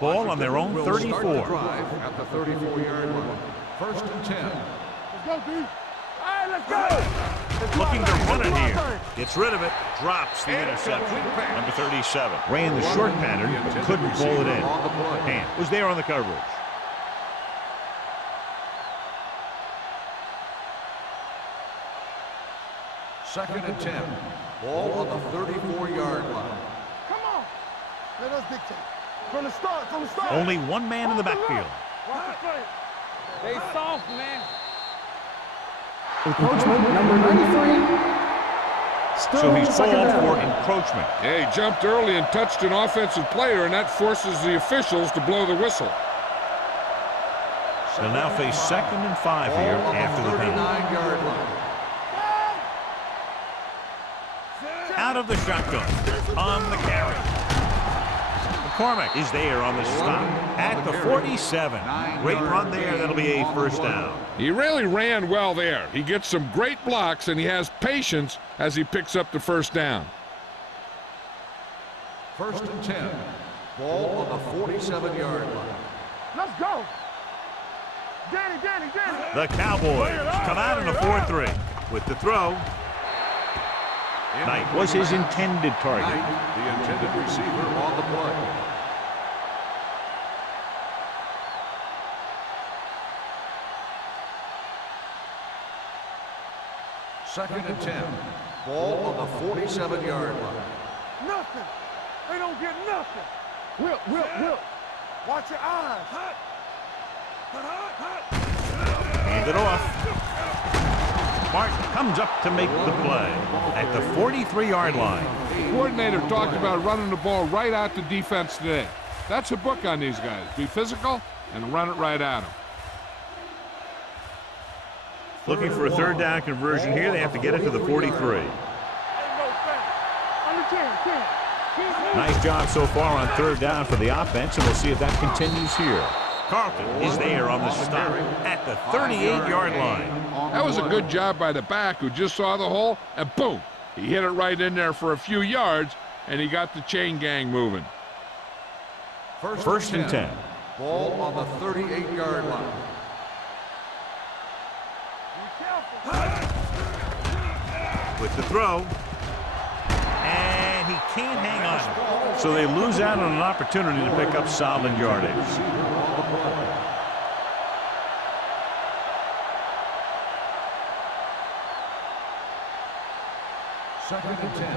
Ball on their own 34. Start the drive at the 34-yard line. First and 10. Let's go, D. All right, let's go. Looking to run it here. Gets rid of it. Drops the interception. Number 37. Ran the short pattern, but couldn't pull it in. And was there on the coverage. Second and 10. Ball on the 34-yard line. Come on. Let us dictate. From the start, from the start. Only one man in the backfield. Watch the play. They soft, man. Encroachment number 93. Still So he's second called down. for encroachment. Yeah, he jumped early and touched an offensive player, and that forces the officials to blow the whistle. They'll now face 2nd and 5 here Ball on after the penalty. 39-yard line. Out of the shotgun. On the carry. McCormick is there on the stop at the 47. Great run there. That'll be a first down. He really ran well there. He gets some great blocks, and he has patience as he picks up the first down. First and 10. Ball on the 47-yard line. Let's go. Danny. The Cowboys come out in a 4-3 with the throw. Knight was his intended target. Knight, the intended receiver on the play. Second and 10. Ball on the 47-yard line. Nothing. They don't get nothing. Will. Watch your eyes. Hand it off. Martin comes up to make the play at the 43-yard line. The coordinator talked about running the ball right out to defense today. That's a book on these guys. Be physical and run it right at them. Looking for a third down conversion here. They have to get it to the 43. Nice job so far on third down for the offense, and we'll see if that continues here. Carlton is there on the stop at the 38-yard line. That was a good job by the back who just saw the hole, and boom, he hit it right in there for a few yards, and he got the chain gang moving. First and 10. Ball on the 38-yard line. With the throw. And he can't hang on. So they lose out on an opportunity to pick up solid yardage. Second and 10.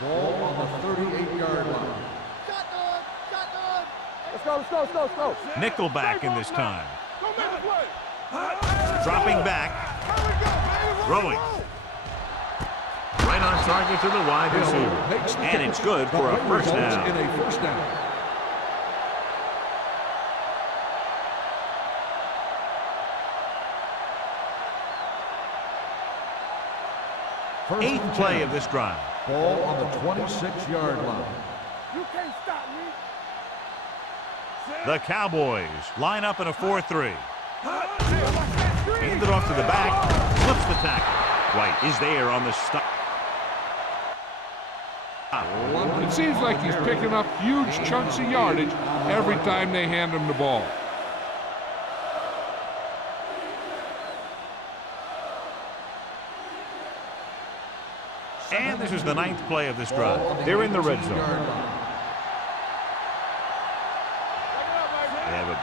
Ball on the 38-yard line. Let's go. Nickelback in this time. Don't make a play. Dropping back. Throwing. Right on target to the wide receiver. And it's good for a first down. In a first down. Eighth play of this drive. Ball on the 26-yard line. You can't stop me. The Cowboys line up in a 4-3. Hand it off to the back. Flips the tackle. White is there on the stop. It seems like he's picking up huge chunks of yardage every time they hand him the ball. And this is the ninth play of this drive. They're in the red zone. They have a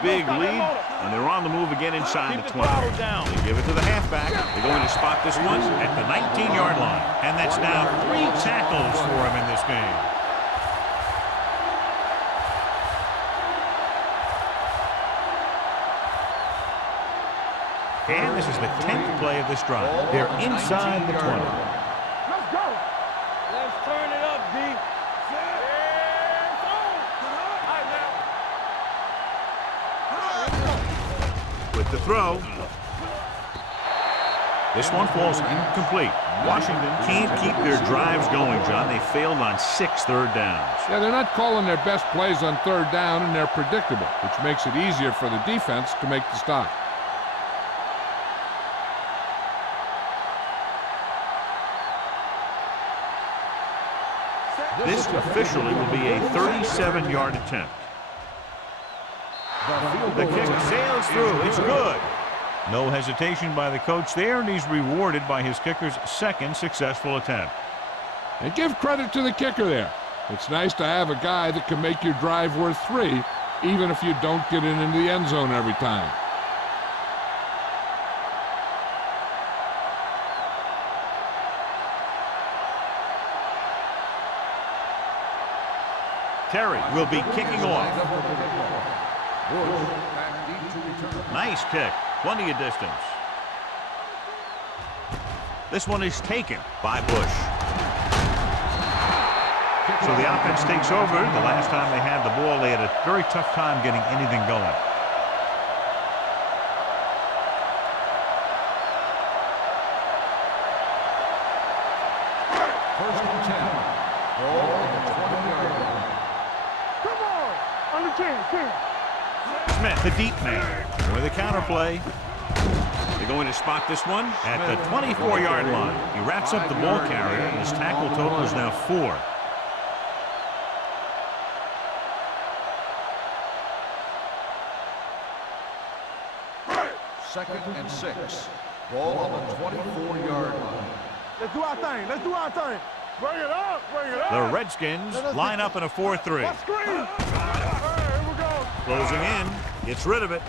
big lead, and they're on the move again inside the 20. They give it to the halfback. They're going to spot this one at the 19-yard line. And that's now 3 tackles for him in this game. And this is the 10th play of this drive. They're inside the 20. Let's go. Let's turn it up, D. With the throw. This one falls incomplete. Washington can't keep their drives going, John. They failed on 6 third downs. Yeah, they're not calling their best plays on third down, and they're predictable, which makes it easier for the defense to make the stop. This officially will be a 37-yard attempt. The kick sails through. It's good. No hesitation by the coach there, and he's rewarded by his kicker's second successful attempt. And give credit to the kicker there. It's nice to have a guy that can make your drive worth 3, even if you don't get it into the end zone every time. Terry will be kicking off. Nice kick. Plenty of distance. This one is taken by Bush. So the offense takes over. The last time they had the ball, they had a very tough time getting anything going. First and 10. Ball on the 20-yard line. Come on. On the 10. Smith, the deep man, with a counterplay. They're going to spot this one at the 24-yard line. He wraps up the ball carrier, and his tackle total is now 4. Second and 6. Ball on the 24-yard line. Let's do our thing. Bring it up. The Redskins line up in a 4-3. Let's screen. All right, here we go. Closing in, gets rid of it.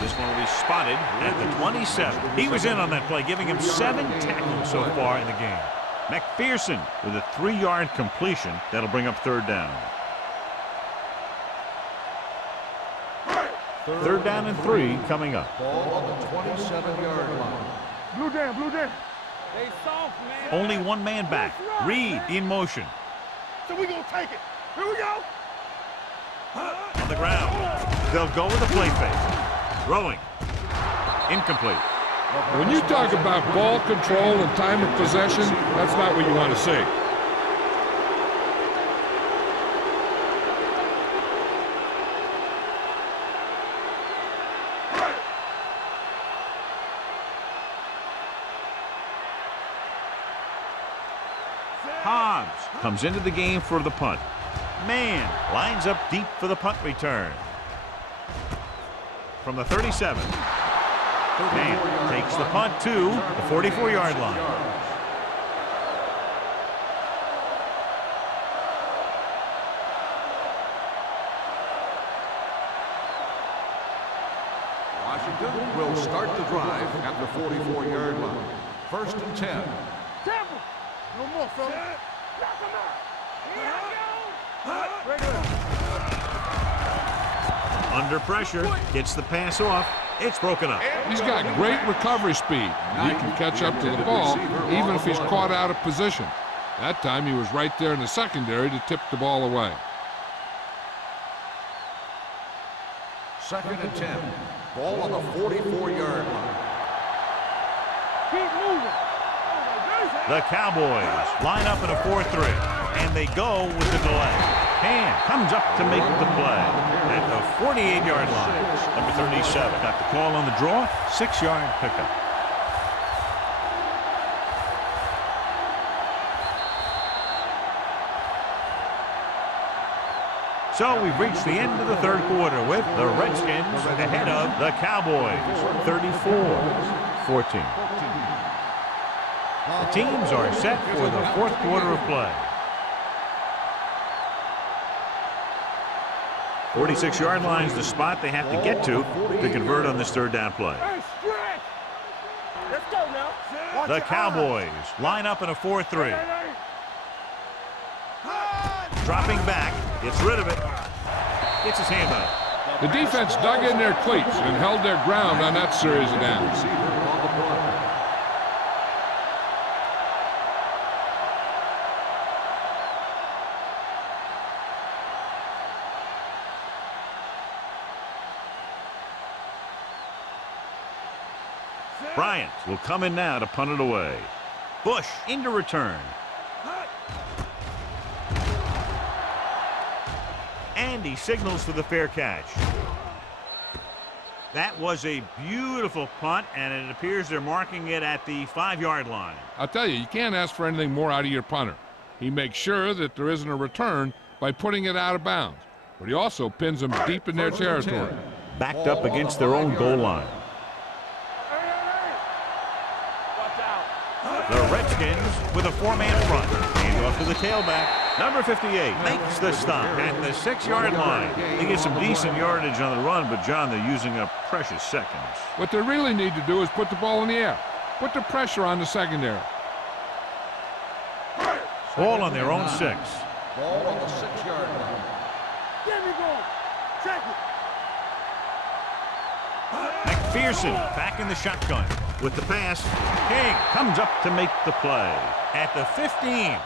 This one will be spotted at the 27. He was in on that play, giving him 7 tackles so far in the game. McPherson with a 3-yard completion. That'll bring up third down. Third down and 3 coming up. Ball on the 27-yard line. Blue down. They soft, man. Only one man back. Reed in motion. So we gonna take it. Here we go. On the ground. They'll go with a play fake. Throwing. Incomplete. When you talk about ball control and time of possession, that's not what you want to see. Hobbs comes into the game for the punt. Man lines up deep for the punt return. From the 37. Man takes the punt to the 44-yard line. Washington will start the drive at the 44-yard line. First and 10. Temple. No more, fella. Knock him out. Under pressure, gets the pass off. It's broken up. He's got great recovery speed. He can catch up to the ball even if he's caught out of position. That time he was right there in the secondary to tip the ball away. Second and 10. Ball on the 44-yard line. Keep moving. The Cowboys line up in a 4-3, and they go with the delay. Hand comes up to make the play at the 48-yard line. Number 37 got the call on the draw, 6-yard pickup. So we've reached the end of the third quarter with the Redskins ahead of the Cowboys, 34-14. The teams are set for the fourth quarter of play. 46-yard line is the spot they have to get to convert on this third down play. Let's go now. The Cowboys line up in a 4-3. Dropping back, gets rid of it, gets his hand on it. The defense dug in their cleats and held their ground on that series of downs. Bryant will come in now to punt it away. Bush into return. And he signals for the fair catch. That was a beautiful punt, and it appears they're marking it at the 5-yard line. I'll tell you, you can't ask for anything more out of your punter. He makes sure that there isn't a return by putting it out of bounds, but he also pins them deep in their territory. Backed up against their own goal line. The Redskins with a 4-man front. Hand off to the tailback. Number 58 makes the stop at the 6-yard line. They get some decent yardage on the run, but, John, they're using up precious seconds. What they really need to do is put the ball in the air. Put the pressure on the secondary. Ball on their own 6. Ball on the 6-yard line. Get me going. Check it. McPherson back in the shotgun with the pass. King comes up to make the play at the 15.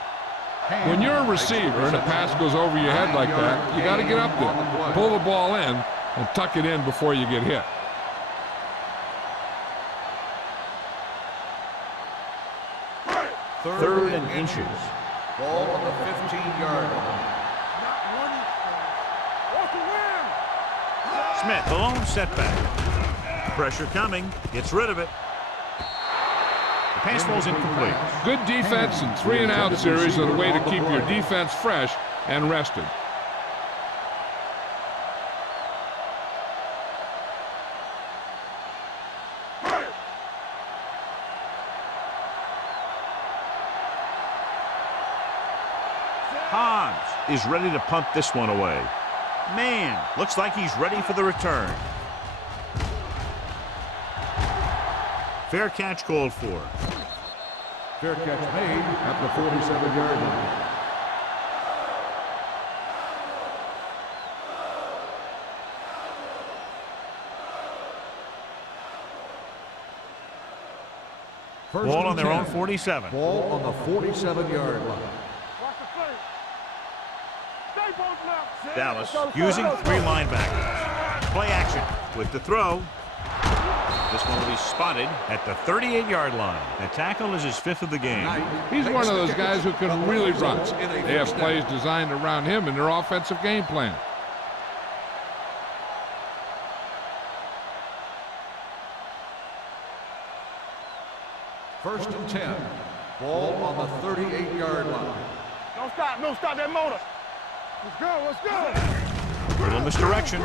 When you're a receiver and a pass goes over your head like that, you got to get up there, pull the ball in, and tuck it in before you get hit. Third and inches. Ball on the 15-yard line. Smith, the lone setback. Pressure coming. Gets rid of it. The pass ball's incomplete. Good defense and 3-and-out series are the way to keep your defense fresh and rested. Hobbs is ready to punt this one away. Man, looks like he's ready for the return. Fair catch called for. Fair catch made at the 47-yard line. Ball on their own 47. Ball on the 47-yard line. Dallas using 3 linebackers. Play action with the throw. This one will be spotted at the 38-yard line. The tackle is his 5th of the game. He's one of those guys who can really run. They have plays designed around him in their offensive game plan. First and 10. Ball on the 38-yard line. Don't stop that motor. Let's go. Little misdirection.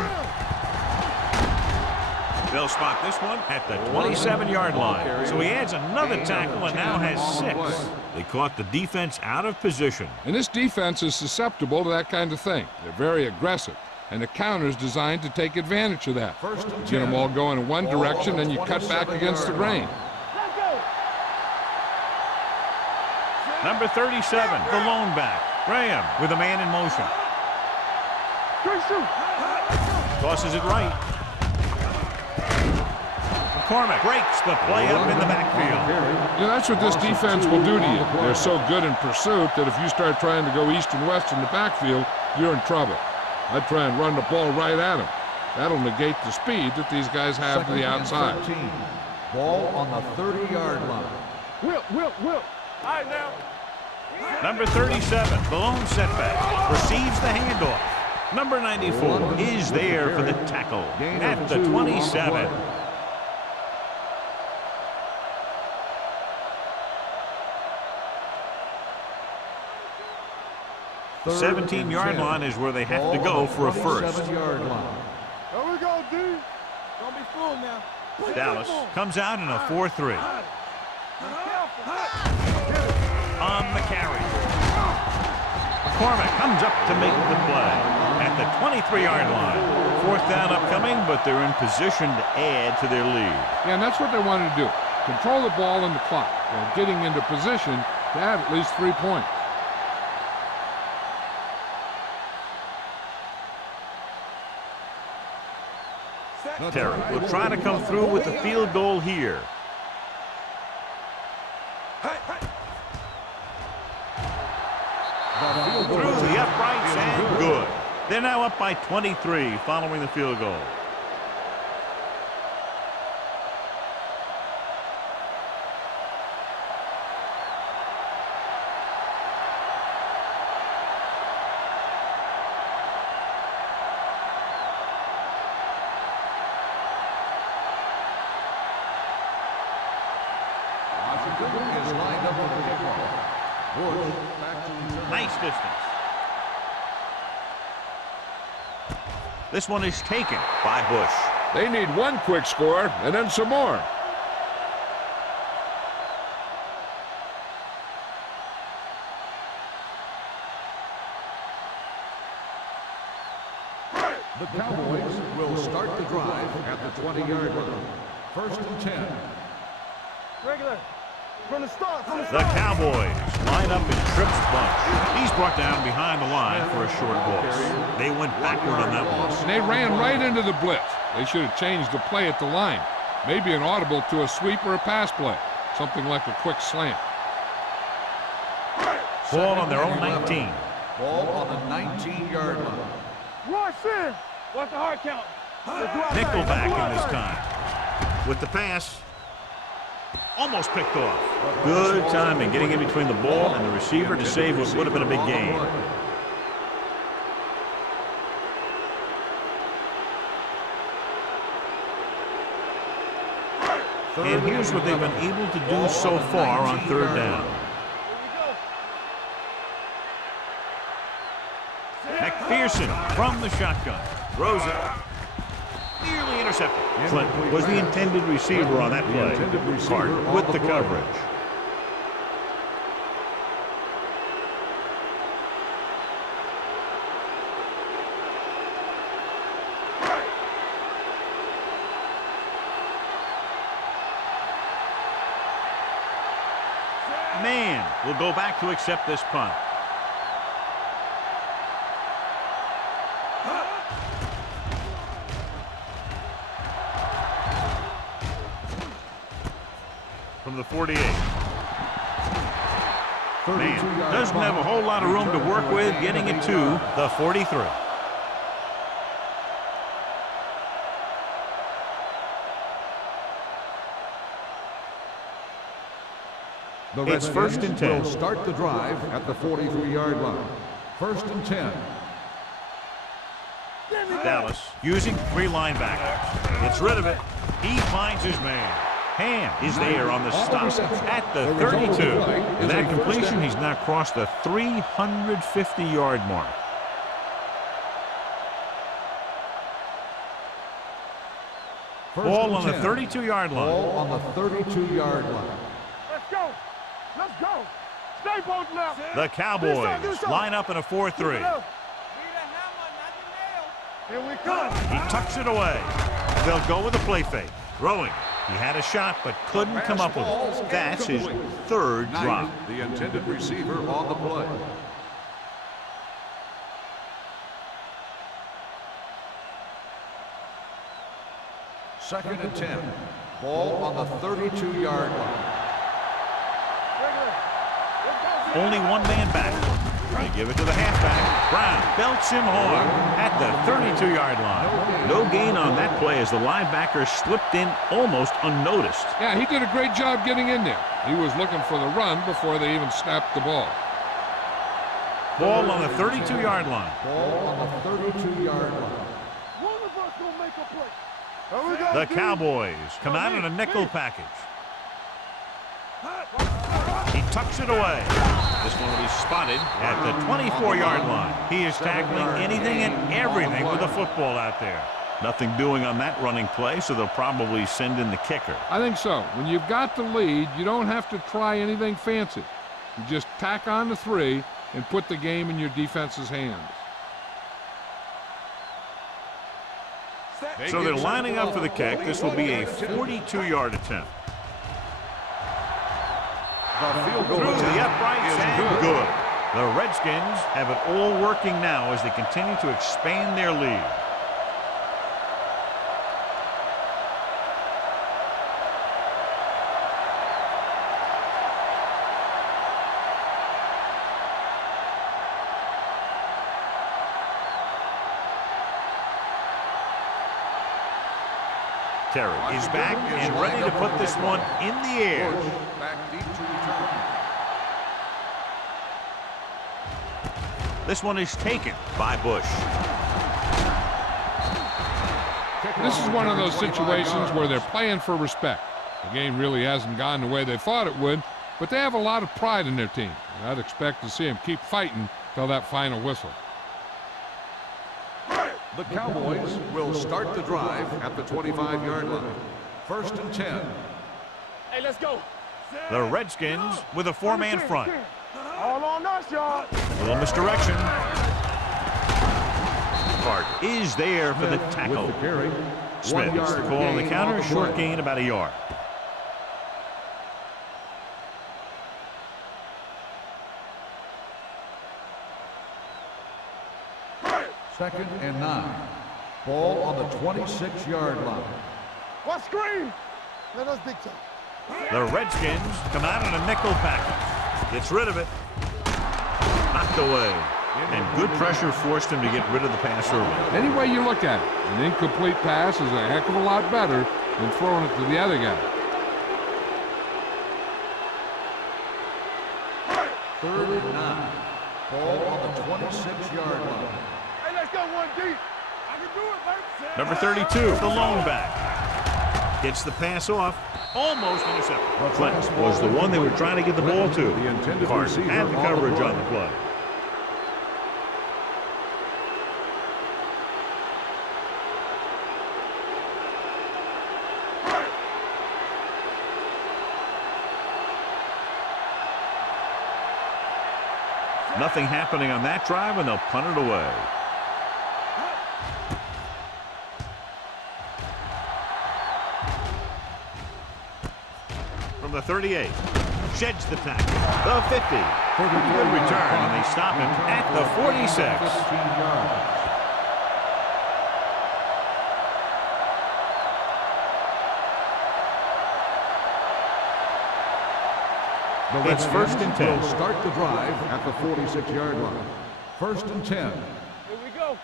They'll spot this one at the 27-yard line. So he adds another tackle and now has 6. They caught the defense out of position. And this defense is susceptible to that kind of thing. They're very aggressive, and the counter's designed to take advantage of that. First and 10. Get them all going in one direction, then you cut back against the grain. Number 37, the lone back. Graham with a man in motion. Tosses it right. McCormick breaks the play up in the backfield. You know, that's what this defense will do to you. They're so good in pursuit that if you start trying to go east and west in the backfield, you're in trouble. I'd try and run the ball right at them. That'll negate the speed that these guys have to the outside. 13. Ball on the 30-yard line. Will. All right, now. Number 37, the lone setback, receives the handoff. Number 94 is there for the tackle at the 27. 17-yard line is where they have to go for a first. 7-yard line. There we go, D. Don't be fooled now. Dallas comes out in a 4-3. On the carry. McCormick comes up to make the play at the 23-yard line. 4th down upcoming, but they're in position to add to their lead. Yeah, and that's what they wanted to do. Control the ball and the clock while getting into position to add at least 3 points. Terry will try to come through with the field goal here. Through the uprights and good. They're now up by 23 following the field goal. is lined up for the kickoff. Bush back to return. Nice distance. This one is taken by Bush. They need one quick score and then some more. The Cowboys will start the drive at the 20-yard line. First and 10. Regular. From the start. The Cowboys line up in Tripp's bunch. He's brought down behind the line for a short loss. They went backward on that one. And they ran right into the blitz. They should have changed the play at the line. Maybe an audible to a sweep or a pass play. Something like a quick slant. Ball on their own 19. Ball on the 19-yard line. Rush in. What's the hard count? Nickelback in this time. With the pass. Almost picked off. Good timing getting in between the ball and the receiver to save what would have been a big gain. And here's what they've been able to do so far on third down. McPherson from the shotgun. Throws it. Nearly intercepted. Flint was the intended receiver on that play. Carter with the coverage. Man will go back to accept this punt. From the 48. Man doesn't have a whole lot of room to work with getting it to the 43. It's first and 10. Will start the drive at the 43-yard line. First and 10. Dallas using three linebackers. Gets rid of it. He finds his man. Ham is there on the stop at the 32. With that completion, he's now crossed the 350-yard mark. Ball on the 32-yard line. Ball on the 32-yard line. Let's go. Let's go. Stay both now. The Cowboys line up in a 4-3. Here we come. He tucks it away. They'll go with a play fake. Throwing. He had a shot but couldn't come up with it. That's his third drop. The intended receiver on the play. Second and 10. Ball on the 32-yard line. Only one man back. They give it to the halfback. Brown belts him hard at the 32-yard line. No gain on that play as the linebacker slipped in almost unnoticed. Yeah, he did a great job getting in there. He was looking for the run before they even snapped the ball. Ball on the 32-yard line. Ball on the 32-yard line. One of us gonna make a play. Here we go, The D. Cowboys come out in a nickel package. He tucks it away. This one will be spotted at the 24-yard line. He is tackling anything and everything with a football out there. Nothing doing on that running play, so they'll probably send in the kicker. I think so. When you've got the lead, you don't have to try anything fancy. You just tack on the 3 and put the game in your defense's hands. So they're lining up for the kick. This will be a 42-yard attempt. The field goal Through attempt the uprights is and good. The Redskins have it all working now as they continue to expand their lead. Terry is back and ready to put this one in the air. Back deep to return. This one is taken by Bush. This is one of those situations where they're playing for respect. The game really hasn't gone the way they thought it would, but they have a lot of pride in their team. And I'd expect to see them keep fighting till that final whistle. The Cowboys will start the drive at the 25-yard line. 1st and 10. Hey, let's go. The Redskins with a four-man front. All on us, y'all. A little misdirection. Carter is there for the tackle. With the carry. Smith gets the call on the counter, a short gain about a yard. Second and 9. Ball on the 26-yard line. What screen? Let us big time. The Redskins come out in a nickel package. Gets rid of it. Knocked away. And good pressure forced him to get rid of the pass early. Any way you look at it, an incomplete pass is a heck of a lot better than throwing it to the other guy. 3rd and 9. Ball on the 26-yard line. Hey, let's go one deep. I can do it, baby. Number 32, the lone back. Gets the pass off. Almost intercepted. Flint was the one they were trying to get the ball to. Carter had the coverage on the play. Nothing happening on that drive, and they'll punt it away. From the 38, sheds the tackle. The 50. Good return, and they stop him at the 46. It's 1st and 10. Will start the drive at the 46-yard line. 1st and 10. Here we go.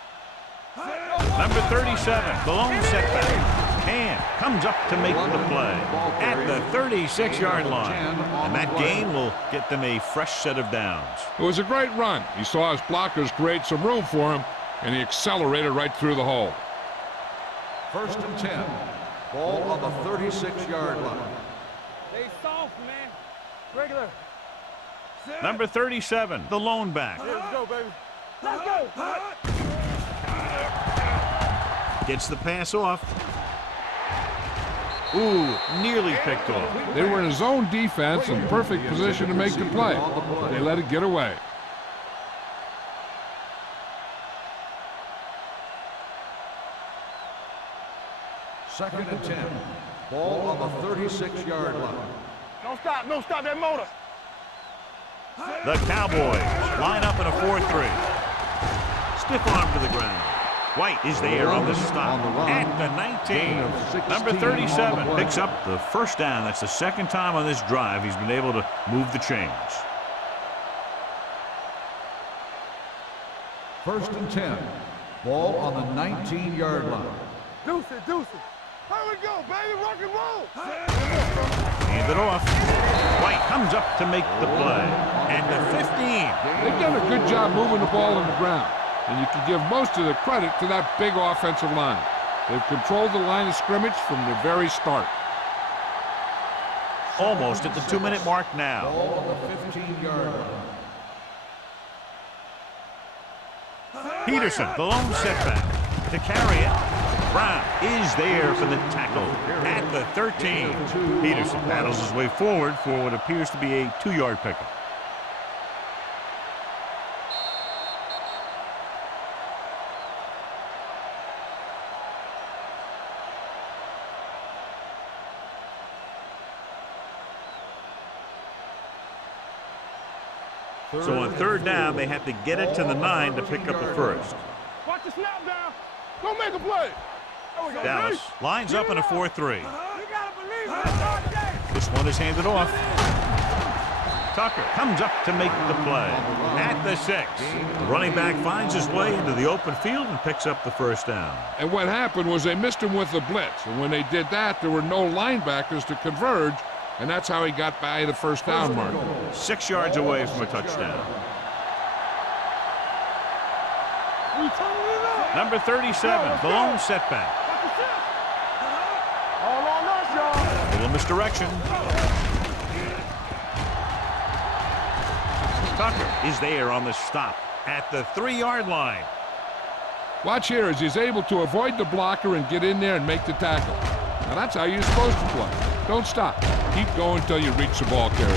Number 37, the lone setback. And comes up to make the play at the 36-yard line. And that gain will get them a fresh set of downs. It was a great run. He saw his blockers create some room for him, and he accelerated right through the hole. 1st and 10. Ball on the 36-yard line. Stay soft, man. Regular. Number 37, the lone back. Let's go, baby. Let's go. Gets the pass off. Ooh, nearly picked off. They were in a zone defense in perfect position to make the play. But they let it get away. Second and 10. Ball on the 36-yard line. Don't stop. Don't stop that motor. The Cowboys line up in a 4-3. Stiff arm to the ground. White is there on the stop at the 19. Number 37 picks up the first down. That's the second time on this drive he's been able to move the chains. 1st and 10. Ball on the 19-yard line. Deuce it, deuce it. Here we go, baby. Rock and roll. Hand it off. White comes up to make the play. And the 15. They've done a good job moving the ball on the ground. And you can give most of the credit to that big offensive line. They've controlled the line of scrimmage from the very start. Almost at the 2-minute mark now. Ball on the 15-yard line. Peterson, the lone setback. To carry it. Brown is there for the tackle at the 13. Peterson paddles his way forward for what appears to be a 2-yard pickup. So on 3rd down, they have to get it to the 9 to pick up the first. Watch the snap down. Go make a play. There we go. Dallas lines up in a 4-3. You gotta believe it. This one is handed off. Tucker comes up to make the play at the 6. The running back finds his way into the open field and picks up the first down. And what happened was they missed him with the blitz. And when they did that, there were no linebackers to converge. And that's how he got by the first down mark. 6 yards away from a touchdown. Number 37, the lone setback. All on us, y'all. A little misdirection. Tucker is there on the stop at the 3-yard line. Watch here as he's able to avoid the blocker and get in there and make the tackle. Now that's how you're supposed to play. Don't stop. Keep going until you reach the ball carrier.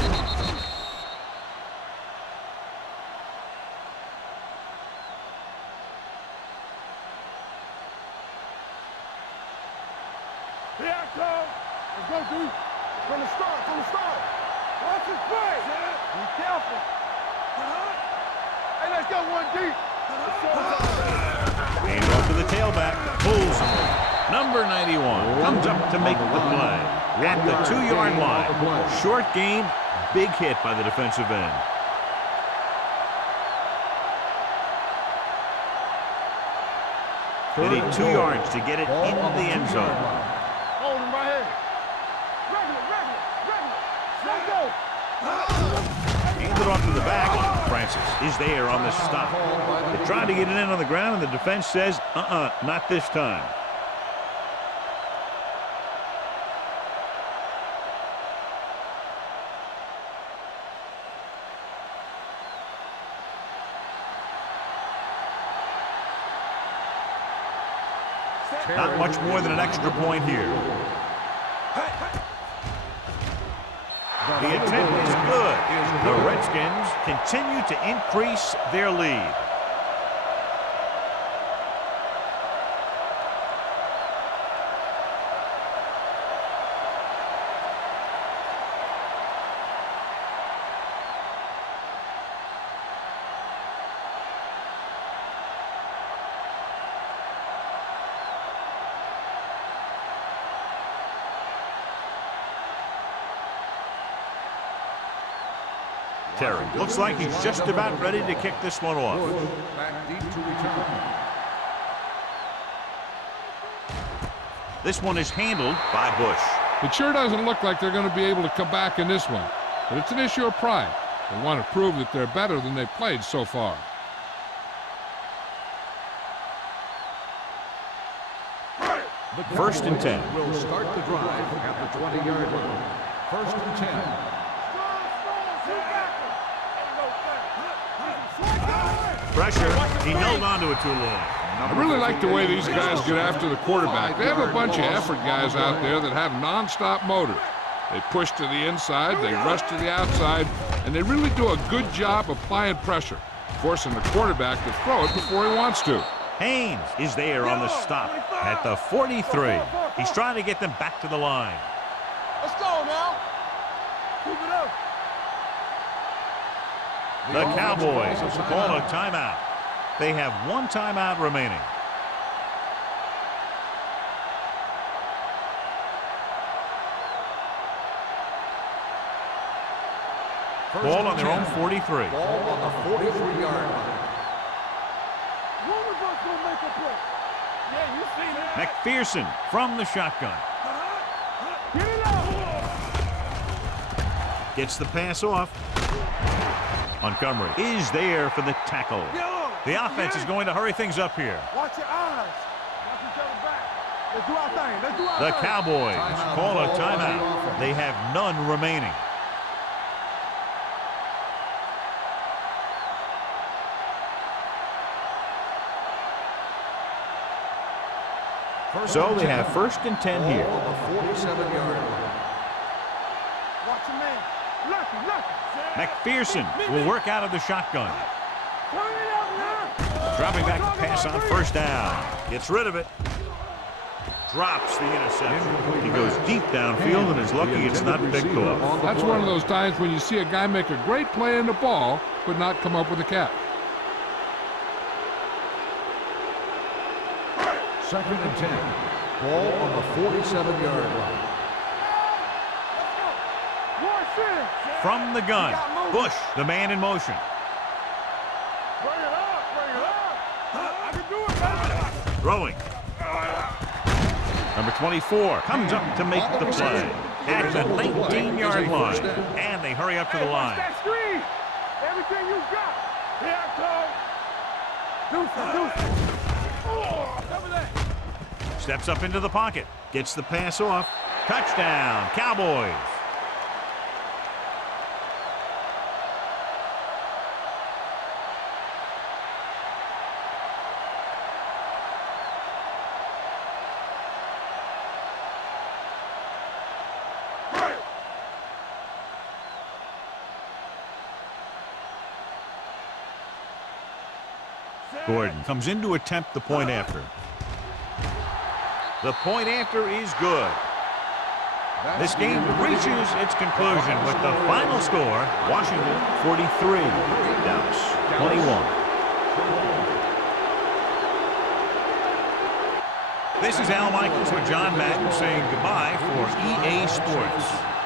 Here I come. Let's go, dude. From the start, from the start. Watch his play. Be careful. Hey, let's go one deep. Hand off to the tailback. Pulls him. Number 91 comes up to make the play at the 2-yard line. Short gain, big hit by the defensive end. They need 2 yards to get it into the end zone. Hold him right here. Regular. Let's go. Handed off to the back. Francis is there on the stop. They tried to get it in on the ground, and the defense says, not this time. Not much more than an extra point here. The attempt is good. The Redskins continue to increase their lead. Terry looks like he's just about ready to kick this one off. Back deep to return. This one is handled by Bush. It sure doesn't look like they're going to be able to come back in this one, but it's an issue of pride. They want to prove that they're better than they've played so far. First and 10. Will start the drive at the 20-yard line. First and 10. Pressure. He held on to it too long. I really like the way these guys get after the quarterback. They have a bunch of effort guys out there that have non-stop motor. They push to the inside, they rush to the outside, and they really do a good job applying pressure, forcing the quarterback to throw it before he wants to. Haynes is there on the stop at the 43. He's trying to get them back to the line. Let's go now. Keep it up. The Cowboys call a timeout. They have 1 timeout remaining. Ball on their own 43. Ball on the 43-yard line. One of us gonna make a play. Yeah, you see that. McPherson from the shotgun. Get it out. Gets the pass off. Montgomery is there for the tackle. The offense is going to hurry things up here. Watch your eyes. Watch each other back. Let's do our thing. Let's do our The thing. Cowboys call a timeout. They have none remaining. So they have first and 10 here. Ball on the 47-yard line. Watch your man. Lucky. McPherson will work out of the shotgun. Turn it up now. Dropping back to pass on first down. Gets rid of it. Drops the interception. He goes deep downfield and is lucky it's not picked off. That's one of those times when you see a guy make a great play in the ball, but not come up with a catch. Second and 10. Ball on the 47-yard line. From the gun, Bush, the man in motion. Bring it up. I can do it, man. Throwing. Number 24 comes up to make the play at the 19-yard line. And they hurry up to the Watch line. that screen. Everything you got. Here I come. Deuce. Cover that. Steps up into the pocket. Gets the pass off. Touchdown, Cowboys. Gordon comes in to attempt the point after. The point after is good. This game reaches its conclusion with the final score, Washington 43, Dallas 21. This is Al Michaels with John Madden saying goodbye for EA Sports.